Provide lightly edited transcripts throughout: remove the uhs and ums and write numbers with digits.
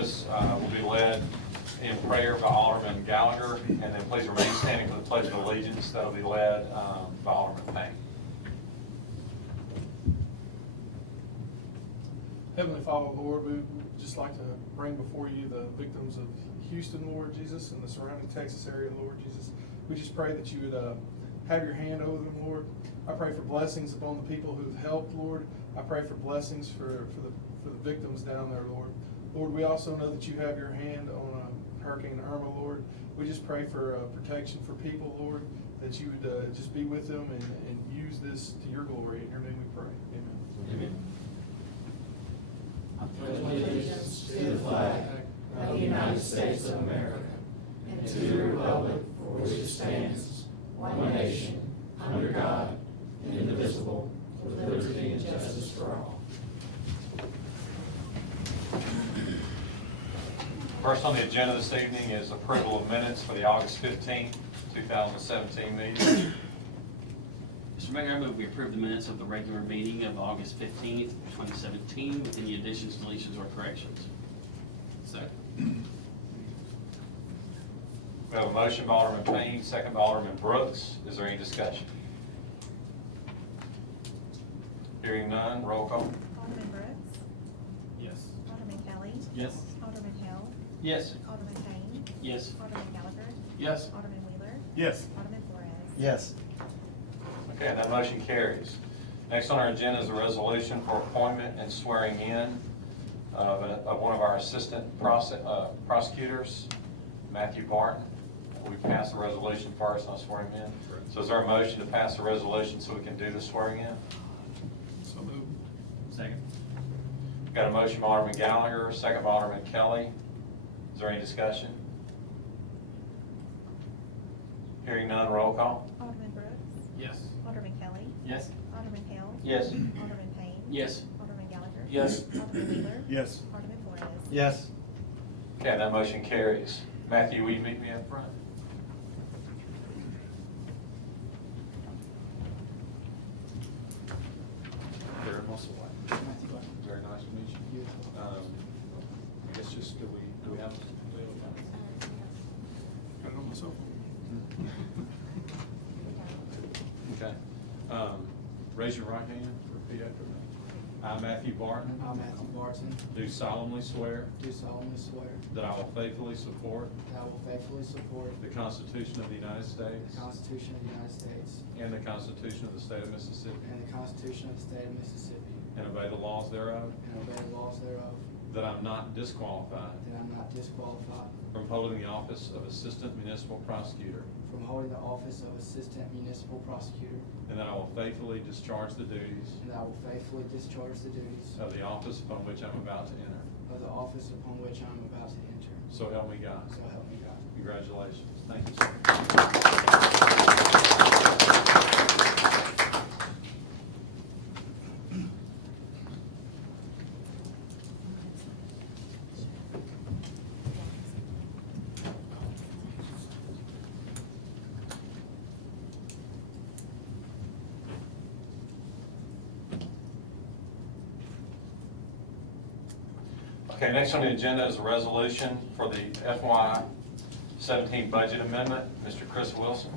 service will be led in prayer by Alderman Gallagher, and then please remain standing for the Pledge of Allegiance. That will be led by Alderman Payne. Heavenly Father, Lord, we would just like to bring before you the victims of Houston, Lord Jesus, and the surrounding Texas area, Lord Jesus. We just pray that you would have your hand over them, Lord. I pray for blessings upon the people who've helped, Lord. I pray for blessings for the victims down there, Lord. Lord, we also know that you have your hand on Hurricane Irma, Lord. We just pray for protection for people, Lord, that you would just be with them and use this to your glory. In your name we pray. Amen. Amen. I pledge allegiance to the flag of the United States of America and to the republic for which it stands, one nation, under God, indivisible, with liberty and justice for all. First on the agenda this evening is approval of minutes for the August 15th, 2017 meeting. Mr. Mayor, I move we approve the minutes of the regular meeting of August 15th, 2017 with any additions, deletions, or corrections. Second. We have a motion by Alderman Payne, second by Alderman Brooks. Is there any discussion? Hearing none, roll call. Alderman Brooks. Yes. Alderman Kelly. Yes. Alderman Hill. Yes. Alderman Payne. Yes. Alderman Gallagher. Yes. Alderman Wheeler. Yes. Alderman Flores. Yes. Okay, that motion carries. Next on our agenda is a resolution for appointment and swearing in of one of our assistant prosecutors, Matthew Barton. We passed the resolution first, and I'll swear him in. So is there a motion to pass the resolution so we can do the swearing in? So moved. Second. Got a motion by Alderman Gallagher, second by Alderman Kelly. Is there any discussion? Hearing none, roll call. Alderman Brooks. Yes. Alderman Kelly. Yes. Alderman Hill. Yes. Alderman Payne. Yes. Alderman Gallagher. Yes. Alderman Wheeler. Yes. Alderman Flores. Yes. Okay, that motion carries. Matthew, will you meet me up front? Very muscle white. Very nice to meet you. I guess just, do we have? Got it on my cell phone. Okay. Raise your right hand for repeat after me. I, Matthew Barton, I, Matthew Barton, do solemnly swear do solemnly swear that I will faithfully support that I will faithfully support the Constitution of the United States the Constitution of the United States and the Constitution of the State of Mississippi, and the Constitution of the State of Mississippi, and obey the laws thereof, and obey the laws thereof, that I'm not disqualified that I'm not disqualified from holding the office of Assistant Municipal Prosecutor, from holding the office of Assistant Municipal Prosecutor, and that I will faithfully discharge the duties and that I will faithfully discharge the duties of the office upon which I'm about to enter. of the office upon which I am about to enter. So help me God. So help me God. Congratulations. Thank you, sir. Okay, next on the agenda is a resolution for the FY17 budget amendment. Mr. Chris Wilson.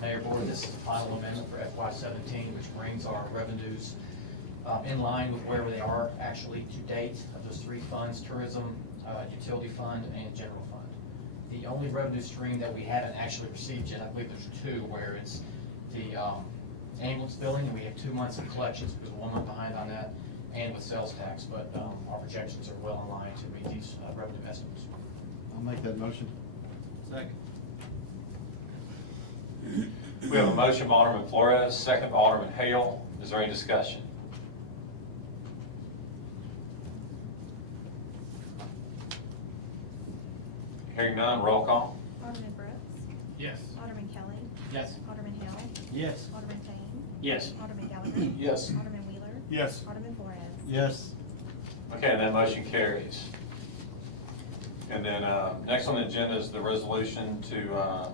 Mayor, Board, this is the final amendment for FY17, which brings our revenues in line with where they are actually to date of those three funds: tourism, utility fund, and general fund. The only revenue stream that we haven't actually received yet, I believe there's two, where it's the ambulance billing, and we have 2 months of collections because we're 1 month behind on that, and with sales tax, but our projections are well in line to meet these revenue estimates. I'll make that motion. Second. We have a motion by Alderman Flores, second by Alderman Hale. Is there any discussion? Hearing none, roll call. Alderman Brooks. Yes. Alderman Kelly. Yes. Alderman Hill. Yes. Alderman Payne. Yes. Alderman Gallagher. Yes. Alderman Wheeler. Yes. Alderman Flores. Yes. Okay, and that motion carries. And then next on the agenda is the resolution to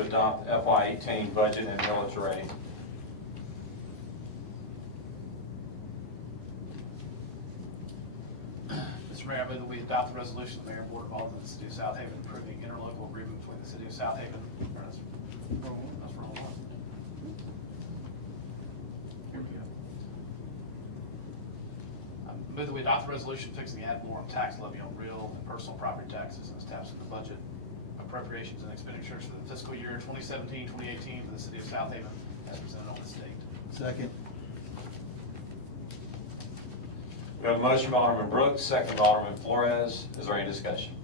adopt FY18 budget and millage rate. Mr. Mayor, I move that we adopt the resolution of the Mayor and Board of Aldermen of the City of Southaven approving interlocal agreement between the City of Southaven. That's wrong one. Here we go. I move that we adopt the resolution fixing the ad valorem tax levy on real and personal property taxes and establishing the budget appropriations and expenditures for the fiscal year 2017-2018 for the City of Southaven as presented on this date. Second. We have a motion by Alderman Brooks, second by Alderman Flores. Is there any discussion?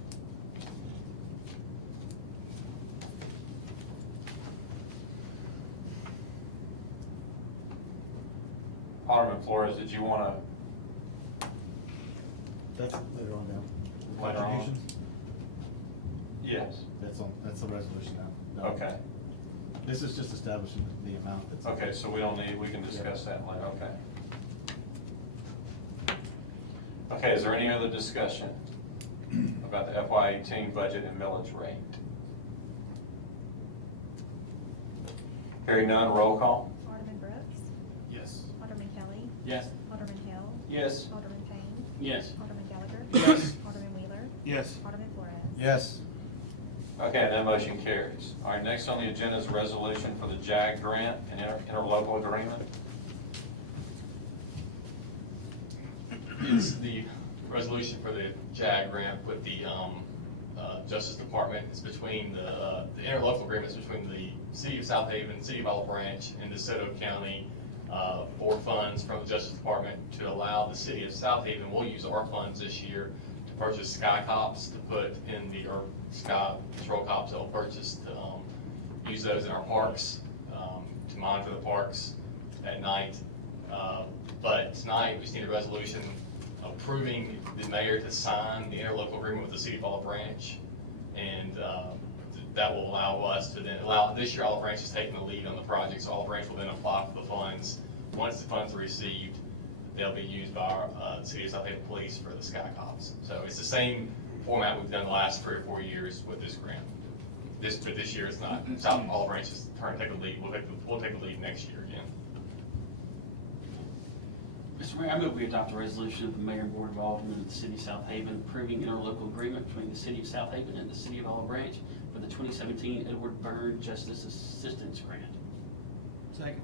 Alderman Flores, did you want to? That's later on down. Later on? Contributions? Yes. That's the resolution now. No. Okay. This is just establishing the amount that's. Okay, so we can discuss that later, okay. Okay, is there any other discussion about the FY18 budget and millage rate? Hearing none, roll call. Alderman Brooks. Yes. Alderman Kelly. Yes. Alderman Hill. Yes. Alderman Payne. Yes. Alderman Gallagher. Yes. Alderman Wheeler. Yes. Alderman Flores. Yes. Okay, that motion carries. All right, next on the agenda is a resolution for the JAG grant and interlocal agreement. It's the resolution for the JAG grant with the Justice Department. It's between the interlocal agreements between the City of Southaven, City of Olive Branch, and DeSoto County for funds from the Justice Department to allow the City of Southaven, we'll use our funds this year to purchase sky cops to put in the, or sky patrol cops that will purchase to use those in our parks, to monitor the parks at night. But tonight, we just need a resolution approving the mayor to sign the interlocal agreement with the City of Olive Branch. And that will allow us to then this year Olive Branch is taking the lead on the project, so Olive Branch will then apply for the funds. Once the funds are received, they'll be used by our City of Southaven Police for the sky cops. So it's the same format we've done the last 3 or 4 years with this grant. But this year it's not. South Olive Branch is trying to take the lead. We'll take the lead next year again. Mr. Mayor, I move we adopt a resolution of the Mayor and Board of Aldermen of the City of Southaven approving interlocal agreement between the City of Southaven and the City of Olive Branch for the 2017 Edward Byrne Justice Assistance Grant. Second.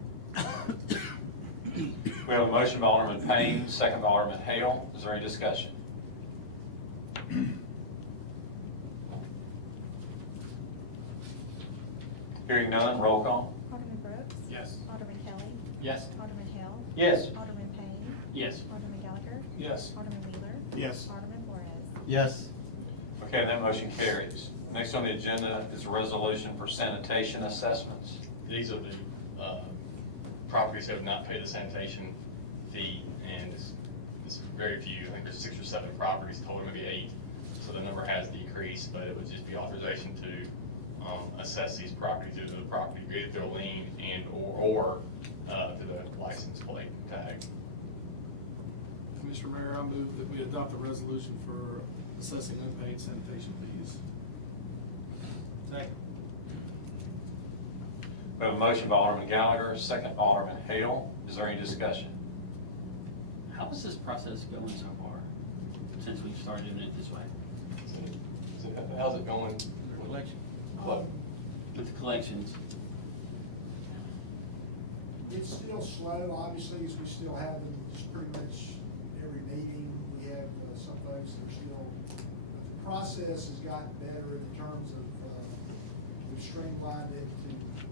We have a motion by Alderman Payne, second by Alderman Hale. Is there any discussion? Hearing none, roll call. Alderman Brooks. Yes. Alderman Kelly. Yes. Alderman Hill. Yes. Alderman Payne. Yes. Alderman Gallagher. Yes. Alderman Wheeler. Yes. Alderman Flores. Yes. Okay, that motion carries. Next on the agenda is a resolution for sanitation assessments. These are the properties that have not paid the sanitation fee, and it's very few. I think there's 6 or 7 properties total, maybe 8. So the number has decreased, but it would just be authorization to assess these properties due to the property, either through a lien and or through the license plate tag. Mr. Mayor, I move that we adopt a resolution for assessing unpaid sanitation fees. Second. We have a motion by Alderman Gallagher, second by Alderman Hale. Is there any discussion? How is this process going so far since we've started doing it this way? How's it going? Election. With the collections? It's still slow, obviously, as we still have them just pretty much every meeting. We have some folks that are still, the process has gotten better in terms of, we've streamlined it to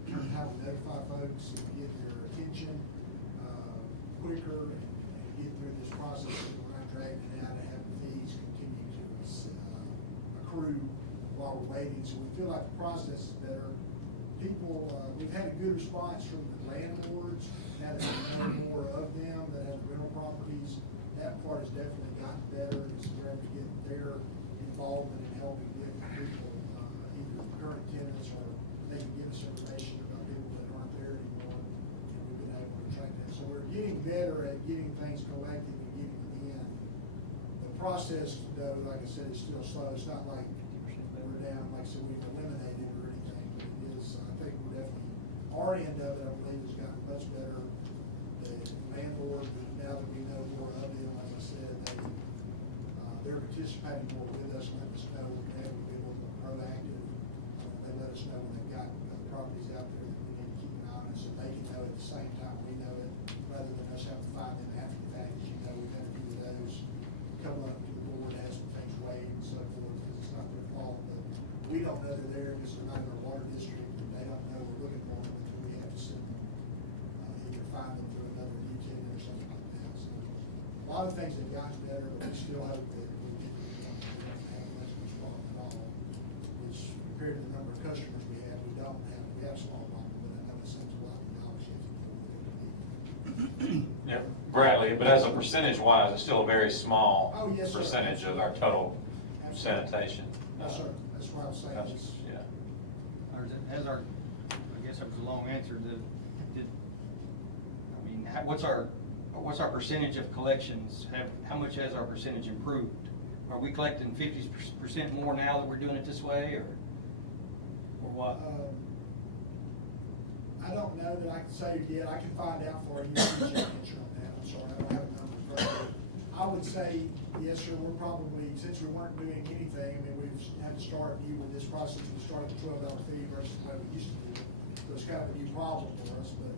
determine how to notify folks and get their attention quicker and get through this process. We're not dragging it out and having fees continue to accrue while we're waiting. So we feel like the process is better. People, we've had a good response from the landlords. Now that we know more of them that have rental properties, that part has definitely gotten better. It's we're able to get their involvement in helping different people, either current tenants or they can give us information about people that aren't there anymore. And we've been able to track that. So we're getting better at getting things collected and getting them in. The process, though, like I said, is still slow. It's not like we're down, like I said, we've eliminated or anything, but it is, I think we're definitely, our end of it, I believe, has gotten much better. The landlord, now that we know more of them, as I said, they're participating participating more with us, letting us know we're able to be a little more proactive. They let us know when they've got properties out there that we need to keep an eye on, so they can know at the same time we know it, rather than us have to find them after the fact. As you know, we've had a few of those come up to the board, have some things weighed and so forth, because it's not their fault, but we don't know they're there because they're not in our water district, and they don't know we're looking for them until we have to send them, either find them through another utility or something like that. So a lot of things have gotten better, but we still hope that we get to the point where we don't have less of a problem at all, which compared to the number of customers we have, we don't have, we have a small problem, but I know it seems a lot of dollars yet to go with it. Yeah, Bradley, but as a percentage wise, it's still a very small Oh, yes, sir. percentage of our total sanitation. Yes, sir, that's what I'm saying, it's, Yeah. Has our, I guess it was a long answer, I mean, what's our percentage of collections, how much has our percentage improved? Are we collecting 50% more now that we're doing it this way, or what? I don't know that I can say it yet, I can find out for you, answer on that, I'm sorry, I don't have a number in front of me. I would say, yes, sir, we're probably, since we weren't doing anything, I mean, we've had to start new with this process, we started with $12 fee versus what we used to do. So it's kind of a new problem for us, but,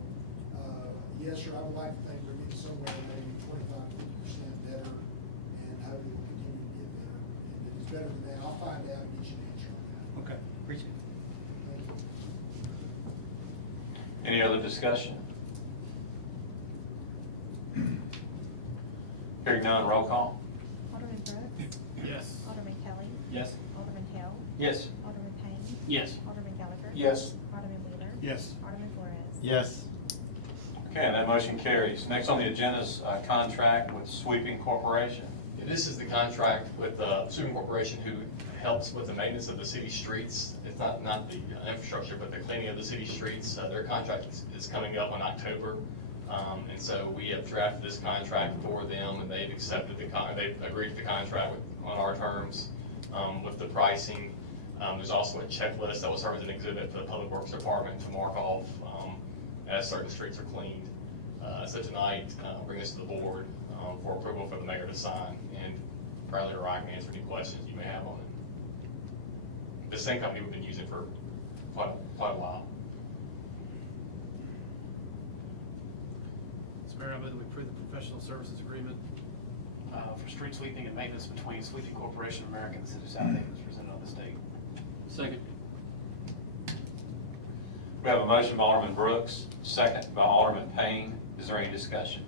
yes, sir, I would like to think we're getting somewhere maybe 25–50% better, and hope it will continue to get better. And if it's better than that, I'll find out and get you an answer on that. Okay, appreciate it. Thank you. Any other discussion? Hearing none, roll call. Alderman Brooks. Yes. Alderman Kelly. Yes. Alderman Hale. Yes. Alderman Payne. Yes. Alderman Gallagher. Yes. Alderman Wheeler. Yes. Alderman Flores. Yes. Okay, and that motion carries. Next on the agenda is a contract with Sweeping Corporation. Yeah, this is the contract with Sweeping Corporation, who helps with the maintenance of the city streets. It's not the infrastructure, but the cleaning of the city streets. Their contract is coming up in October. And so we have drafted this contract for them, and they've accepted they've agreed to the contract on our terms, with the pricing. There's also a checklist that will serve as an exhibit for the Public Works Department to mark off, as certain streets are cleaned. So tonight, bring this to the board, for approval for the mayor to sign, and Bradley or I can answer any questions you may have on it. The same company we've been using for quite a while. Mr. Mayor, I move that we approve the professional services agreement for street sweeping and maintenance between Sweeping Corporation of America and the City of Southaven as presented on this date. Second. We have a motion by Alderman Brooks, second by Alderman Payne. Is there any discussion?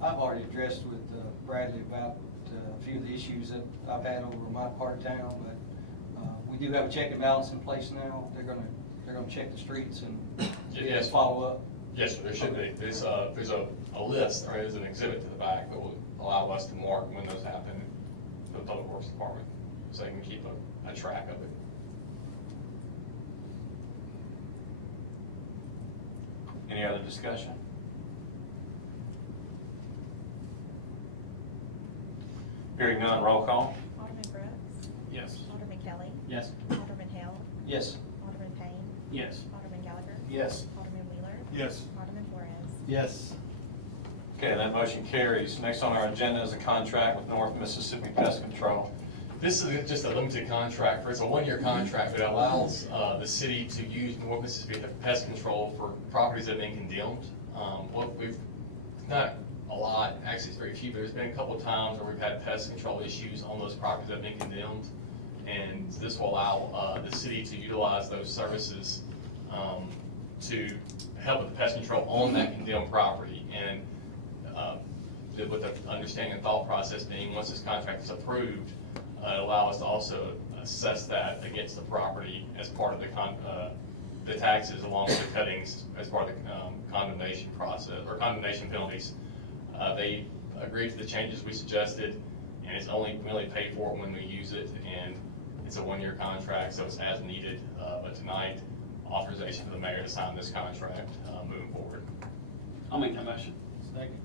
I've already addressed with Bradley about a few of the issues that I've had over my part of town, but we do have a check and balance in place now. They're gonna check the streets and Yes. follow up. Yes, sir, there should be. There's a list, or there's an exhibit to the back that will allow us to mark when those happen for the Public Works Department, so they can keep a track of it. Any other discussion? Hearing none, roll call. Alderman Brooks. Yes. Alderman Kelly. Yes. Alderman Hale. Yes. Alderman Payne. Yes. Alderman Gallagher. Yes. Alderman Wheeler. Yes. Alderman Flores. Yes. Okay, that motion carries. Next on our agenda is a contract with North Mississippi Pest Control. This is just a limited contract. It's a one-year contract that allows the city to use North Mississippi Pest Control for properties that have been condemned. Not a lot, actually it's very few, but there's been a couple of times where we've had pest control issues on those properties that have been condemned. And this will allow the city to utilize those services to help with the pest control on that condemned property. And with the understanding and thought process being, once this contract is approved, allow us to also assess that against the property as part of the taxes, along with the cuttings as part of the condemnation process, or condemnation penalties. They agreed to the changes we suggested, and it's we only pay for it when we use it, and it's a one-year contract, so it's as needed. But tonight, authorization for the mayor to sign this contract moving forward. I'll make that motion. Second.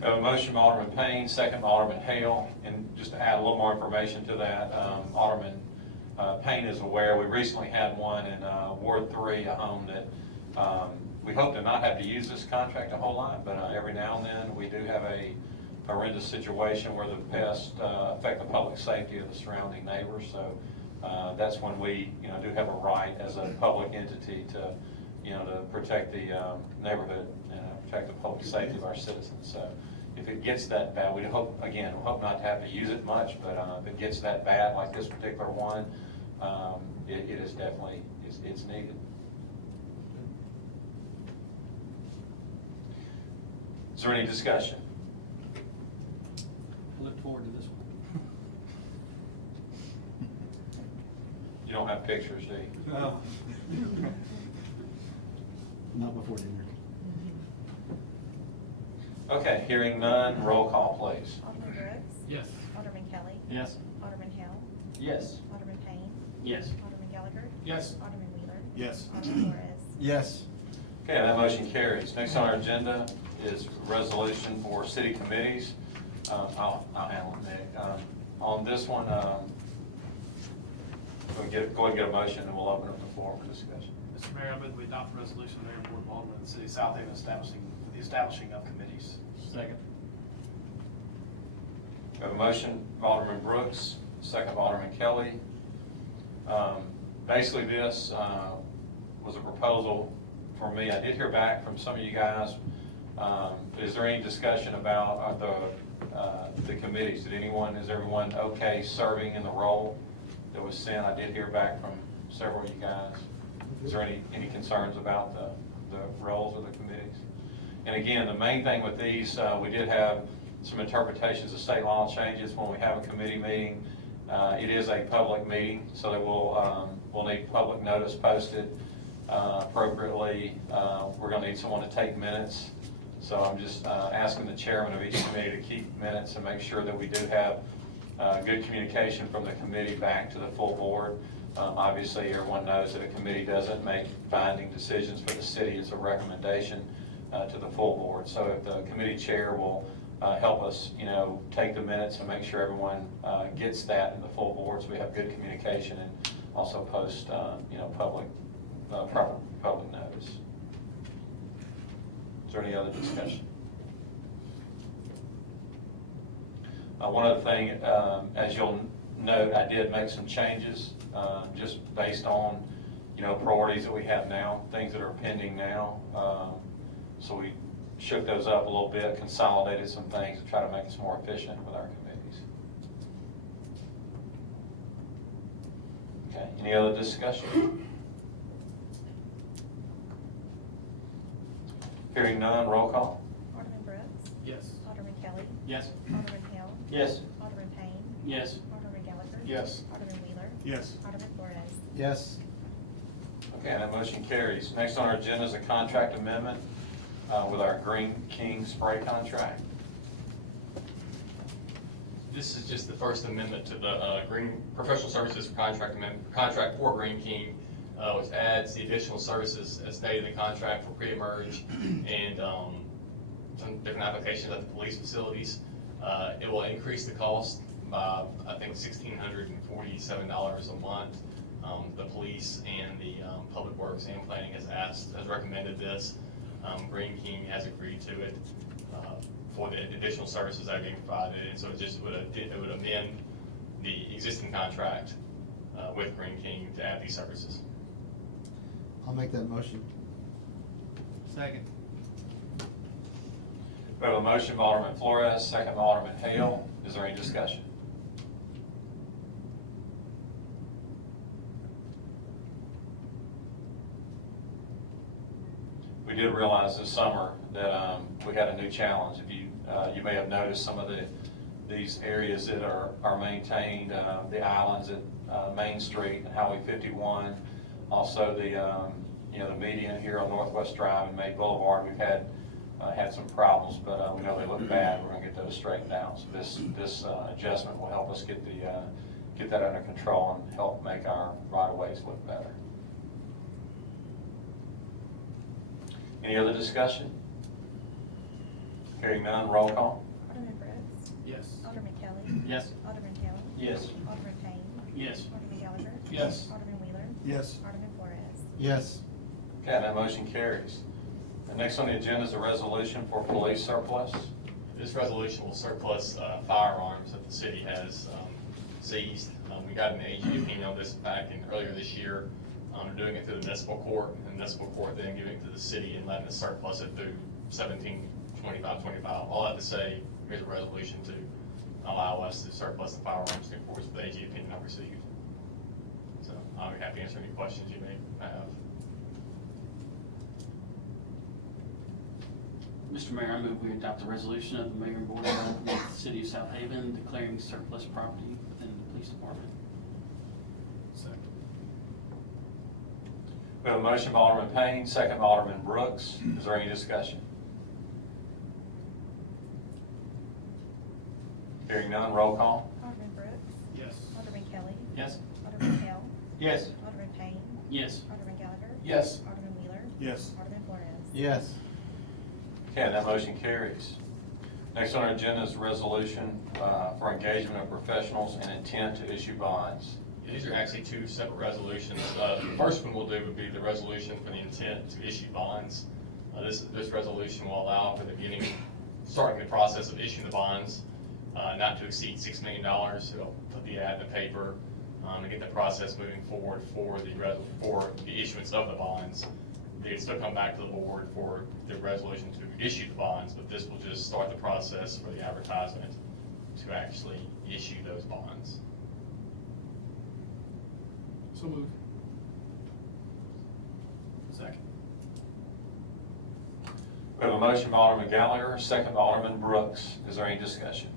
We have a motion by Alderman Payne, second by Alderman Hale, and just to add a little more information to that, Alderman Payne is aware, we recently had one in Ward 3, a home that we hope to not have to use this contract a whole lot, but every now and then, we do have a horrendous situation where the pests affect the public safety of the surrounding neighbors. So that's when we, do have a right as a public entity to, to protect the neighborhood and protect the public safety of our citizens. So if it gets that bad, we hope not to have to use it much, but if it gets that bad, like this particular one, it is definitely, it's needed. Is there any discussion? I look forward to this one. You don't have pictures, do you? Well, Not before dinner. Okay, hearing none, roll call, please. Alderman Brooks. Yes. Alderman Kelly. Yes. Alderman Hale. yes. Alderman Payne. Yes. Alderman Gallagher. Yes. Alderman Wheeler. Yes. Alderman Flores. Yes. Okay, that motion carries. Next on our agenda is resolution for city committees. I'll handle it, Nick. On this one, go ahead and get a motion, and we'll open up the floor for discussion. Mr. Mayor, I move we adopt the resolution of the Mayor and Board of Aldermen of the City of Southaven establishing of committees. Second. We have a motion by Alderman Brooks, second by Alderman Kelly. Basically, this was a proposal for me. I did hear back from some of you guys. Is there any discussion about the committees? Is everyone okay serving in the role that was sent? I did hear back from several of you guys. Is there any concerns about the roles of the committees? And again, the main thing with these, we did have some interpretations of state law changes when we have a committee meeting. It is a public meeting, so there we'll need public notice posted appropriately. We're going to need someone to take minutes. So I'm just asking the chairman of each committee to keep minutes and make sure that we do have good communication from the committee back to the full board. Obviously, everyone knows that a committee doesn't make binding decisions for the city. It's a recommendation to the full board. So if the committee chair will help us, take the minutes and make sure everyone gets that in the full board, so we have good communication, and also post, proper public notice. Is there any other discussion? One other thing, as you'll note, I did make some changes just based on, priorities that we have now, things that are pending now. So we shook those up a little bit, consolidated some things to try to make us more efficient with our committees. Okay, any other discussion? Hearing none, roll call. Alderman Brooks. Yes. Alderman Kelly. Yes. Alderman Hale. Yes. Alderman Payne. Yes. Alderman Gallagher. Yes. Alderman Wheeler. Yes. Alderman Flores. Yes. Okay, that motion carries. Next on our agenda is a contract amendment with our Green King spray contract. This is just the first amendment to the Green Professional Services contract for Green King, which adds the additional services as stated in the contract for pre-emerge and some different applications at the police facilities. It will increase the cost by, I think, $1,647 a month. The police and the Public Works and Planning has recommended this. Green King has agreed to it for the additional services that are being provided, and so it would amend the existing contract with Green King to add these services. I'll make that motion. Second. We have a motion by Alderman Flores, second by Alderman Hale. Is there any discussion? We did realize this summer that we had a new challenge. If you may have noticed some of these areas that are maintained, the islands at Main Street and Highway 51, also the median here on Northwest Drive and May Boulevard. We've had some problems, but we know they look bad. We're going to get those straightened out. So this adjustment will help us get that under control and help make our right-of-ways look better. Any other discussion? Hearing none, roll call. Alderman Brooks. Yes. Alderman Kelly. Yes. Alderman Hale. Yes. Alderman Payne. Yes. Alderman Gallagher. Yes. Alderman Wheeler. Yes. Alderman Flores. Yes. Okay, that motion carries. The next on the agenda is a resolution for police surplus. This resolution will surplus firearms that the city has seized. We got an AG opinion on this back in earlier this year. Doing it through the municipal court, and the municipal court then giving it to the city and letting us surplus it through 172525. All I have to say, here's a resolution to allow us to surplus the firearms in accordance with the AG opinion I received. So I'll be happy to answer any questions you may have. Mr. Mayor, I move we adopt a resolution of the Mayor and Board of Aldermen of the City of Southaven declaring surplus property within the police department. We have a motion by Alderman Payne, second by Alderman Brooks. Is there any discussion? Hearing none, roll call. Alderman Brooks. Yes. Alderman Kelly. Yes. Alderman Hale. Yes. Alderman Payne. Yes. Alderman Gallagher. Yes. Alderman Wheeler. Yes. Alderman Flores. Yes. Okay, that motion carries. Next on our agenda is a resolution for engagement of professionals and intent to issue bonds. These are actually two separate resolutions. The first one we'll do would be the resolution for the intent to issue bonds. This resolution will allow for the starting the process of issuing the bonds, not to exceed $6 million. It'll put the ad in the paper to get the process moving forward for the issuance of the bonds. They can still come back to the board for the resolution to issue the bonds, but this will just start the process for the advertisement to actually issue those bonds. So moved. Second. We have a motion by Alderman Gallagher, second by Alderman Brooks. Is there any discussion?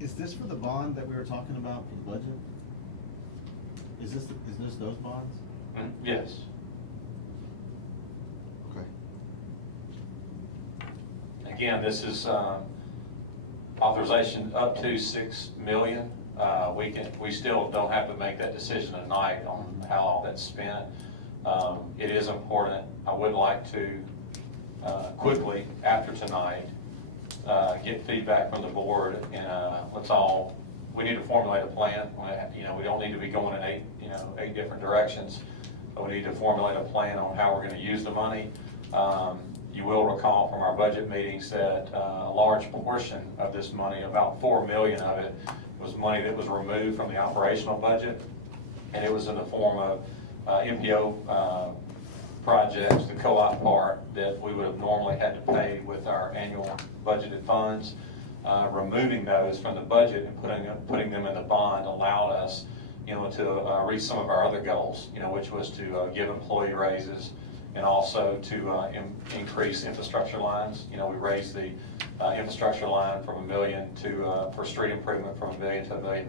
Is this for the bond that we were talking about for the budget? Is this those bonds? Yes. Okay. Again, this is authorization up to $6 million. We still don't have to make that decision tonight on how all that's spent. It is important. I would like to quickly, after tonight, get feedback from the board, and we need to formulate a plan. We don't need to be going in eight different directions, but we need to formulate a plan on how we're going to use the money. You will recall from our budget meetings that a large portion of this money, about $4 million of it, was money that was removed from the operational budget, and it was in the form of MPO projects, the co-op part that we would have normally had to pay with our annual budgeted funds. Removing those from the budget and putting them in the bond allowed us, to reach some of our other goals, which was to give employee raises and also to increase infrastructure lines. We raised the infrastructure line from $1 million for street improvement from $1 million to $1.5 million.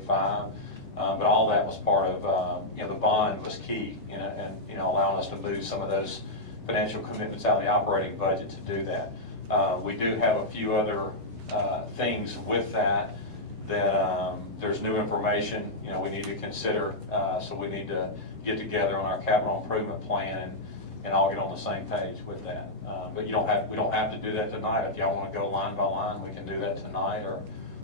But all that was part of, the bond was key, and allowing us to move some of those financial commitments out of the operating budget to do that. We do have a few other things with that there's new information, we need to consider, so we need to get together on our capital improvement plan and all get on the same page with that. But we don't have to do that tonight. If y'all want to go line by line, we can do that tonight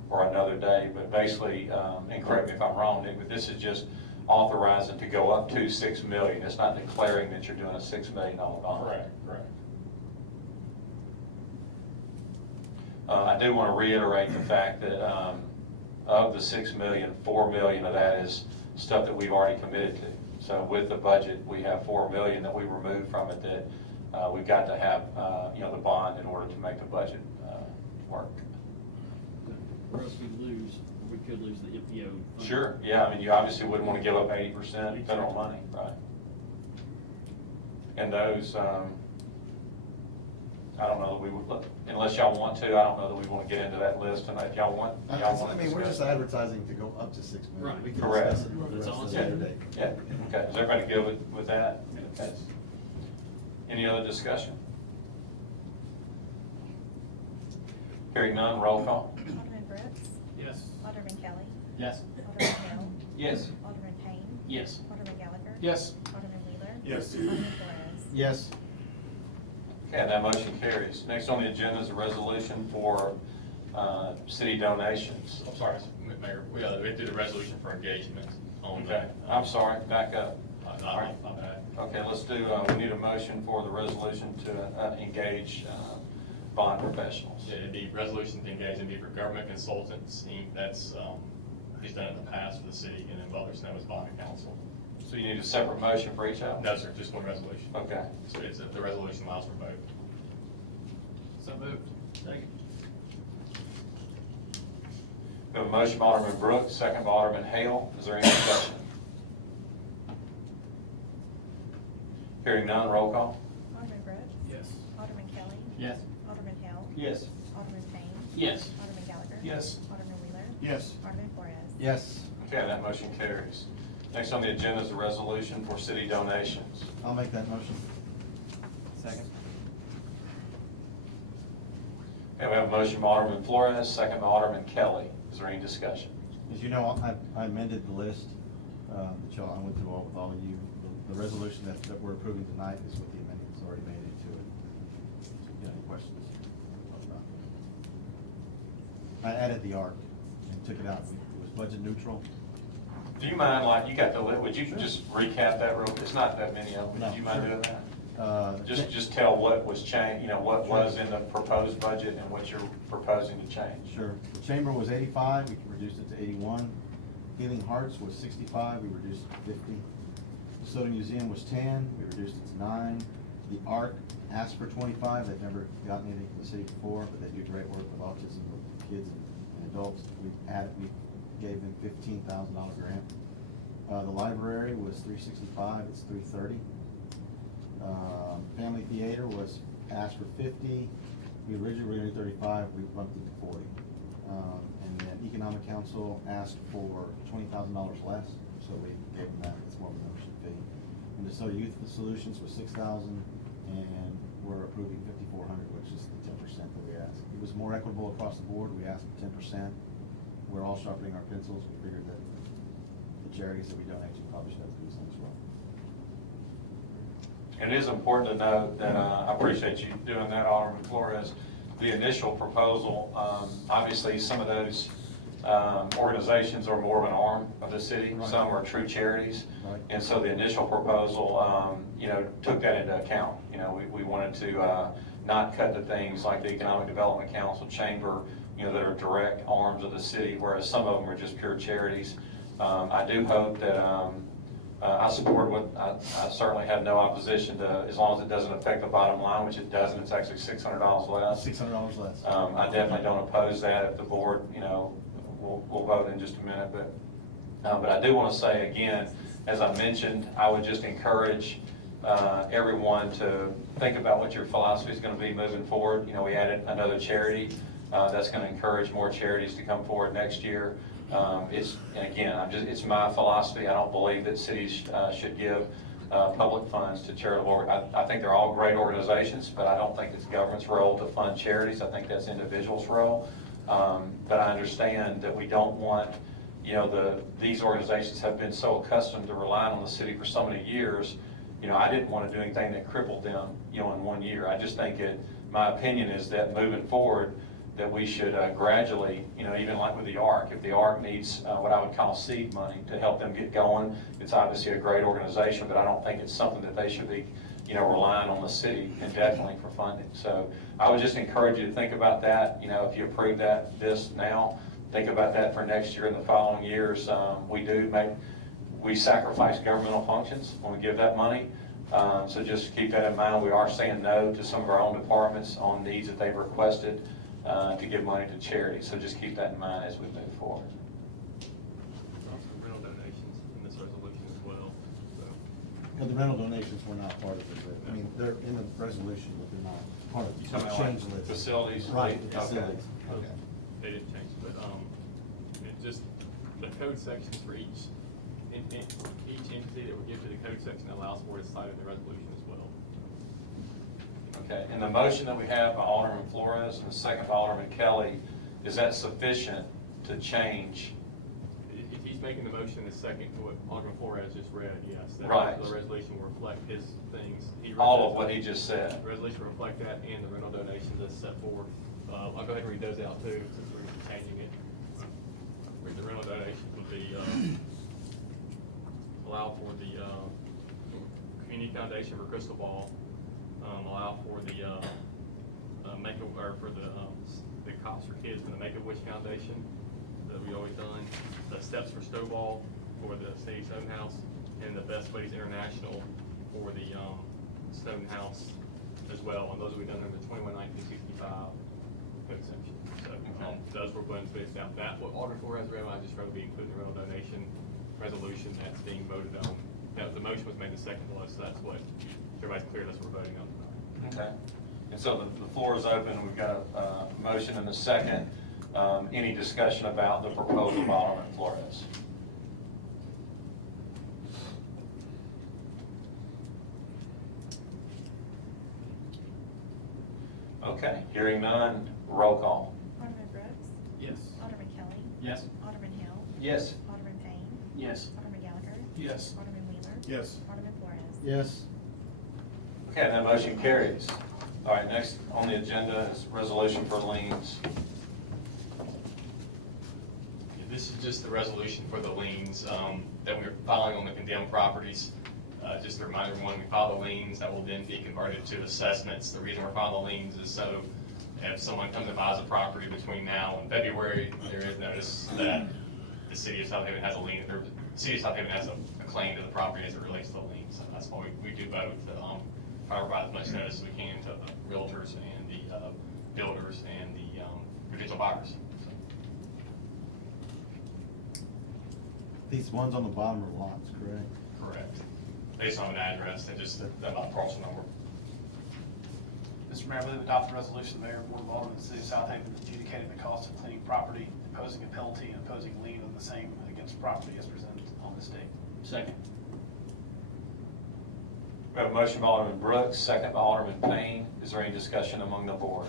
or another day. But basically, and correct me if I'm wrong, Nick, but this is just authorizing to go up to $6 million. It's not declaring that you're doing a $6 million bond. Correct. I do want to reiterate the fact that of the $6 million, $4 million of that is stuff that we've already committed to. So with the budget, we have $4 million that we removed from it that we've got to have, the bond in order to make the budget work. Or else we could lose the MPO fund. Sure, yeah, I mean, you obviously wouldn't want to give up 80% federal money, right? And those, I don't know that we would, unless y'all want to, I don't know that we want to get into that list tonight. If y'all want, I mean, we're just advertising to go up to $6 million. Right. We can Correct. discuss it the That's rest all of it's the saying. day. Yeah, okay, is everybody good with that? Okay. Any other discussion? Hearing none, roll call. Alderman Brooks. Yes. Alderman Kelly. Yes. Alderman Hale. Yes. Alderman Payne. Yes. Alderman Gallagher. Yes. Alderman Wheeler. Yes. Alderman Flores. Yes. Okay, that motion carries. Next on the agenda is a resolution for city donations. I'm sorry, Mayor, we have to do the resolution for engagement on Okay, that. I'm sorry, back up. My bad. Okay, let's do, we need a motion for the resolution to engage bond professionals. Yeah, it'd be resolution to engage and be for government consultants. That's, he's done it in the past for the city, and then Butler Snow is bonding counsel. So you need a separate motion for each of them? No, sir, just one resolution. Okay. So it's, the resolution allows for both. So moved. Second. We have a motion by Alderman Brooks, second by Alderman Hale. Is there any discussion? Hearing none, roll call. Alderman Brooks. Yes. Alderman Kelly. Yes. Alderman Hale. Yes. Alderman Payne. Yes. Alderman Gallagher. Yes. Alderman Wheeler. Yes. Alderman Flores. Yes. Okay, that motion carries. Next on the agenda is a resolution for city donations. I'll make that motion. Second. Okay, we have a motion by Alderman Flores, second by Alderman Kelly. Is there any discussion? As you know, I amended the list that y'all, I went through all with all of you. The resolution that we're approving tonight is with the amendments already made into it. So if you got any questions? I added the ARC and took it out. It was budget neutral. Do you mind, like, you got the, would you just recap that real, it's not that many of them, No, do you mind sure. doing that? Just tell what was changed, you know, what was in the proposed budget and what you're proposing to change. Sure. The chamber was 85, we reduced it to 81. Healing Hearts was 65, we reduced it to 50. The Soda Museum was 10, we reduced it to 9. The ARC asked for 25, they've never gotten anything from the city before, but they do great work with autism with kids and adults. We gave them $15,000 grant. The library was 365, it's 330. Family Theater was asked for 50. We originally were gonna do 35, we bumped it to 40. And then Economic Council asked for $20,000 less, so we gave them that, it's more of a membership fee. And the Soda Youth Solutions was 6,000, and we're approving 5,400, which is the 10% that we asked. It was more equitable across the board, we asked for 10%. We're all sharpening our pencils, we figured that the charities that we donate to probably should have to do something as well. It is important to note that, I appreciate you doing that, Alderman Flores. The initial proposal, obviously, some of those organizations are more of an arm of the city. Right. Some are true charities. Right. And so the initial proposal, you know, took that into account. You know, we wanted to not cut the things like the Economic Development Council, Chamber, you know, that are direct arms of the city, whereas some of them are just pure charities. I do hope that, I support what, I certainly have no opposition to, as long as it doesn't affect the bottom line, which it doesn't, it's actually $600 less. $600 less. I definitely don't oppose that if the board, you know, we'll vote in just a minute, but I do want to say again, as I mentioned, I would just encourage everyone to think about what your philosophy is going to be moving forward. You know, we added another charity that's going to encourage more charities to come forward next year. And again, it's my philosophy. I don't believe that cities should give public funds to charitable. I think they're all great organizations, but I don't think it's government's role to fund charities. I think that's individuals' role. But I understand that we don't want, you know, these organizations have been so accustomed to relying on the city for so many years. You know, I didn't want to do anything that crippled them, you know, in 1 year. I just think my opinion is that moving forward, that we should gradually, you know, even like with the ARC, if the ARC needs what I would call seed money to help them get going, it's obviously a great organization, but I don't think it's something that they should be, you know, relying on the city indefinitely for funding. So I would just encourage you to think about that. You know, if you approve this now, think about that for next year and the following years. We sacrifice governmental functions when we give that money. So just keep that in mind. We are saying no to some of our own departments on needs that they've requested to give money to charity. So just keep that in mind as we move forward. Also rental donations in this resolution as well, so. You know, the rental donations were not part of it, but, I mean, they're in the resolution, but they're not part of You the talking about change like list. facilities? Right, Okay. facilities. Okay. They didn't change, but, it just, the code sections for each entity that we give to the code section allows for it cited in the resolution as well. Okay, and the motion that we have by Alderman Flores and the second by Alderman Kelly, is that sufficient to change? If he's making the motion in a second to what Alderman Flores just read, yes. that Right. The resolution will reflect his things. All of what he just said? The resolution will reflect that and the rental donations that's set forth. I'll go ahead and read those out too, since we're changing it. The rental donations would be, allow for the community foundation for Crystal Ball, allow for the, the Cops for Kids from the Make-A-Wish Foundation that we always done, the Steps for Snowball for the City of Southaven House, and the Best Buddies International for the Snowden House as well, and those will be done under 21/1965 code section. So those were going to be out. That what Alderman Flores read, I just wrote be including the rental donation resolution that's being voted on. Now, the motion was made the second was, so that's what everybody's clear. That's what we're voting on tonight. Okay. And so the floor is open. We've got a motion and a second. Any discussion about the proposal by Alderman Flores? Okay, hearing none, roll call. Alderman Brooks. Yes. Alderman Kelly. Yes. Alderman Hill. Yes. Alderman Payne. Yes. Alderman Gallagher. Yes. Alderman Wheeler. Yes. Alderman Flores. Yes. Okay, that motion carries. All right, next on the agenda is resolution for liens. This is just the resolution for the liens that we're filing on the condemned properties. Just to remind everyone, we file the liens that will then be converted to assessments. The reason we're filing the liens is so if someone comes and buys a property between now and February, there is notice that the City of Southaven has a lien, or the City of Southaven has a claim to the property as it relates to the liens. So that's why we do both to try to provide as much notice as we can to the realtors and the builders and the potential buyers. These ones on the bottom are lots, correct? Correct. Based on an address, and just about parcel number. Mr. Mayor, I move to adopt the resolution of the Mayor and Board of Aldermen of the City of Southaven adjudicating the cost of cleaning property, imposing a penalty, and imposing lien on the same against property as presented on this date. Second. We have a motion by Alderman Brooks, second by Alderman Payne. Is there any discussion among the board?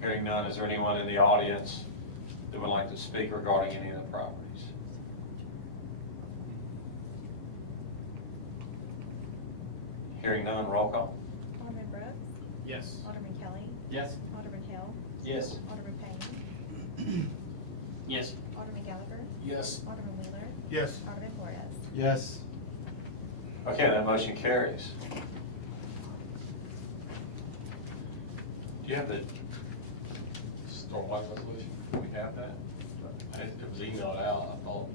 Hearing none, is there anyone in the audience that would like to speak regarding any of the properties? Hearing none, roll call. Alderman Brooks. Yes. Alderman Kelly. Yes. Alderman Hill. Yes. Alderman Payne. Yes. Alderman Gallagher. Yes. Alderman Wheeler. Yes. Alderman Flores. Yes. Okay, that motion carries. Do you have the stormwater resolution? Do we have that? It was emailed out, I thought.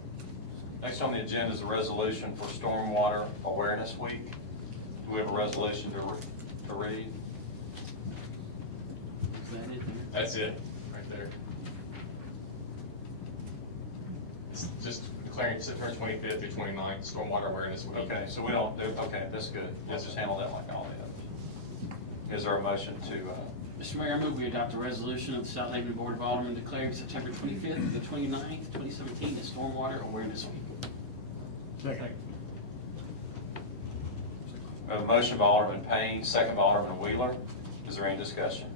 Next on the agenda is a resolution for Stormwater Awareness Week. Do we have a resolution to read? Is that it there? That's it, right there. It's just declaring September 25th through 29th, Stormwater Awareness Week. Okay, so we don't do, okay, that's good. Let's just handle that like all the others. Is there a motion to, Mr. Mayor, I move we adopt a resolution of the Southaven Board of Aldermen declaring September 25th to the 29th, 2017 as Stormwater Awareness Week. Second. we have a motion by Alderman Payne, second by Alderman Wheeler. Is there any discussion?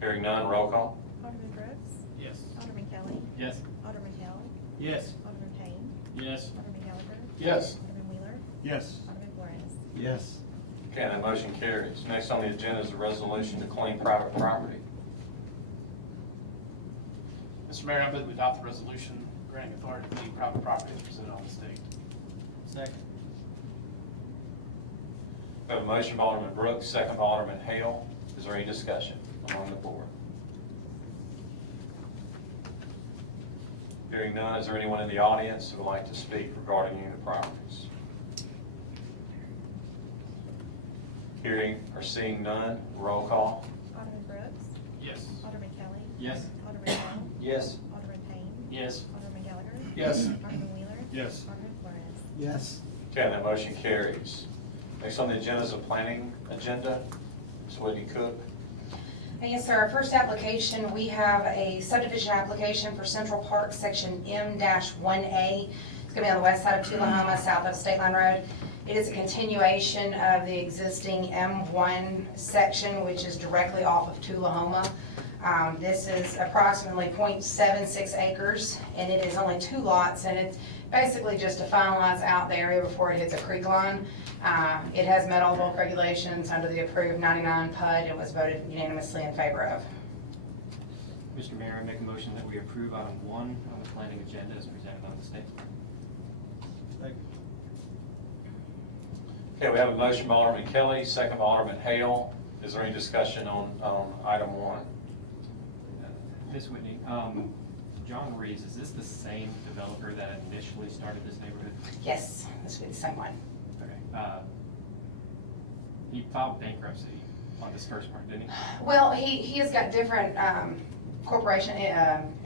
Hearing none, roll call. Alderman Brooks. Yes. Alderman Kelly. Yes. Alderman Hill. Yes. Alderman Payne. Yes. Alderman Gallagher. Yes. Alderman Wheeler. Yes. Alderman Flores. Yes. Okay, that motion carries. Next on the agenda is a resolution to clean private property. Mr. Mayor, I move we adopt the resolution granting authority to clean private property as presented on this date. Second. We have a motion by Alderman Brooks, second by Alderman Hale. Is there any discussion among the board? Hearing none, is there anyone in the audience who would like to speak regarding any of the properties? Hearing or seeing none, roll call. Alderman Brooks. Yes. Alderman Kelly. Yes. Alderman Hill. Yes. Alderman Payne. Yes. Alderman Gallagher. Yes. Alderman Wheeler. Yes. Alderman Flores. Yes. Okay, that motion carries. Next on the agenda is a planning agenda. Ms. Whitney Cook. Yes, sir. Our first application, we have a subdivision application for Central Park, section M-1A. It's gonna be on the west side of Tullahoma, south of State Line Road. It is a continuation of the existing M1 section, which is directly off of Tullahoma. This is approximately 0.76 acres, and it is only 2 lots, and it's basically just to finalize out the area before it hits a creek line. It has met all bulk regulations under the approved 99 PUD and was voted unanimously in favor of. Mr. Mayor, I make a motion that we approve item 1 on the planning agenda as presented on the statement. Okay, we have a motion by Alderman Kelly, second by Alderman Hale. Is there any discussion on item 1? Ms. Whitney, John Reeves, is this the same developer that initially started this neighborhood? Yes, this would be the same one. Okay. He filed bankruptcy on this first part, didn't he? Well, he has got different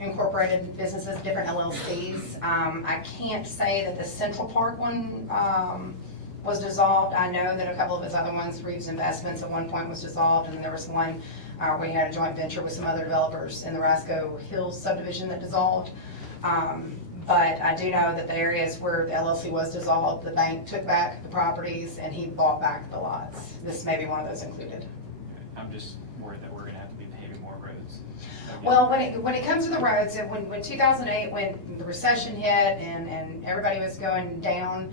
incorporated businesses, different LLCs. I can't say that the Central Park one was dissolved. I know that a couple of his other ones, Reeves Investments at one point was dissolved, and there was one where he had a joint venture with some other developers in the Rasco Hills subdivision that dissolved. But I do know that the areas where the LLC was dissolved, the bank took back the properties and he bought back the lots. This may be one of those included. I'm just worried that we're gonna have to be paving more roads. Well, when it comes to the roads, when 2008, when the recession hit and everybody was going down,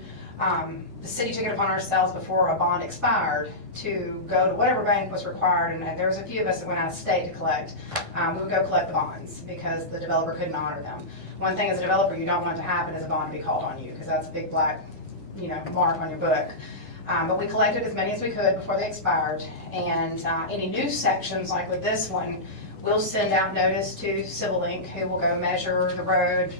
the city took it upon ourselves before a bond expired to go to whatever bank was required, and there was a few of us that went out of state to collect. We would go collect the bonds because the developer couldn't honor them. One thing as a developer you don't want to happen is a bond to be called on you, because that's a big black, mark on your book. But we collected as many as we could before they expired, and any new sections like with this one, we'll send out notice to Civil Link, who will go measure the road,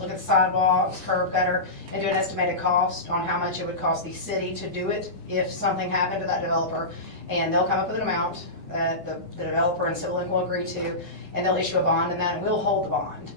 look at the sidewalks, curb gutter, and do an estimated cost on how much it would cost the city to do it if something happened to that developer. And they'll come up with an amount that the developer and Civil Link will agree to, and they'll issue a bond, and then we'll hold the bond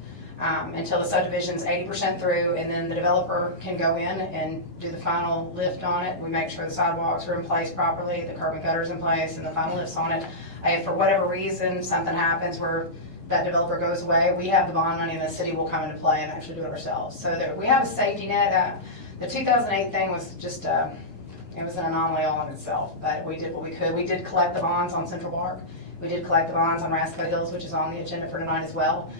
until the subdivision's 80% through, and then the developer can go in and do the final lift on it. We make sure the sidewalks are in place properly, the curb and gutter's in place, and the final lifts on it. If for whatever reason something happens where that developer goes away, we have the bond money and the city will come into play and actually do it ourselves. So that we have a safety net. The 2008 thing was just, it was an anomaly all in itself, but we did what we could. We did collect the bonds on Central Park. We did collect the bonds on Rasco Hills, which is on the agenda for tonight as well.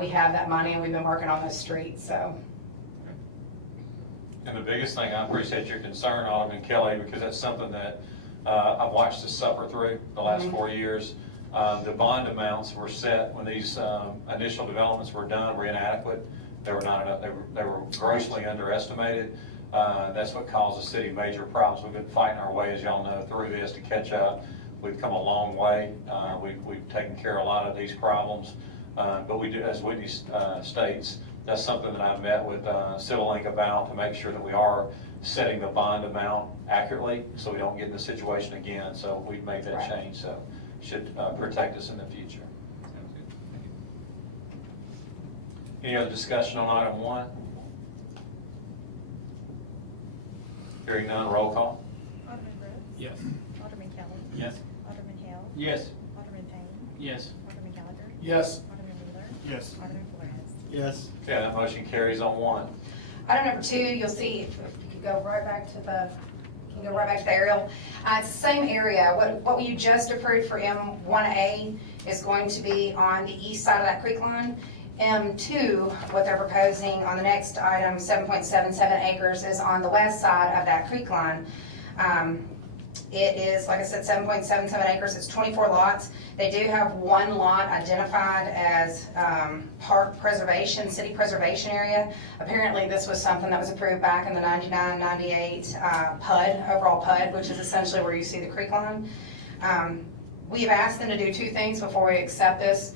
We have that money and we've been working on those streets, so. And the biggest thing, I appreciate your concern, Alderman Kelly, because that's something that I've watched us suffer through the last 4 years. The bond amounts were set when these initial developments were done were inadequate. They were not enough. They were grossly underestimated. That's what caused the city major problems. We've been fighting our way, as y'all know, through this to catch up. We've come a long way. We've taken care of a lot of these problems. But we do, as Whitney states, that's something that I've met with Civil Link about to make sure that we are setting the bond amount accurately so we don't get in the situation again. So we've made that change, so should protect us in the future. Sounds good. Thank you. Any other discussion on item 1? Hearing none, roll call. Alderman Brooks? Yes. Alderman Kelly? Yes. Alderman Hale? Yes. Alderman Payne? Yes. Alderman Gallagher? Yes. Alderman Wheeler? Yes. Alderman Flores? Yes. Okay, that motion carries on 1. Item number 2, you'll see, if you could go right back to the, aerial. It's the same area. What you just approved for M1A is going to be on the east side of that creek line. M2, what they're proposing on the next item, 7.77 acres, is on the west side of that creek line. It is, like I said, 7.77 acres. It's 24 lots. They do have one lot identified as park preservation, city preservation area. Apparently, this was something that was approved back in the 99-98 PUD, overall PUD, which is essentially where you see the creek line. We have asked them to do 2 things before we accept this.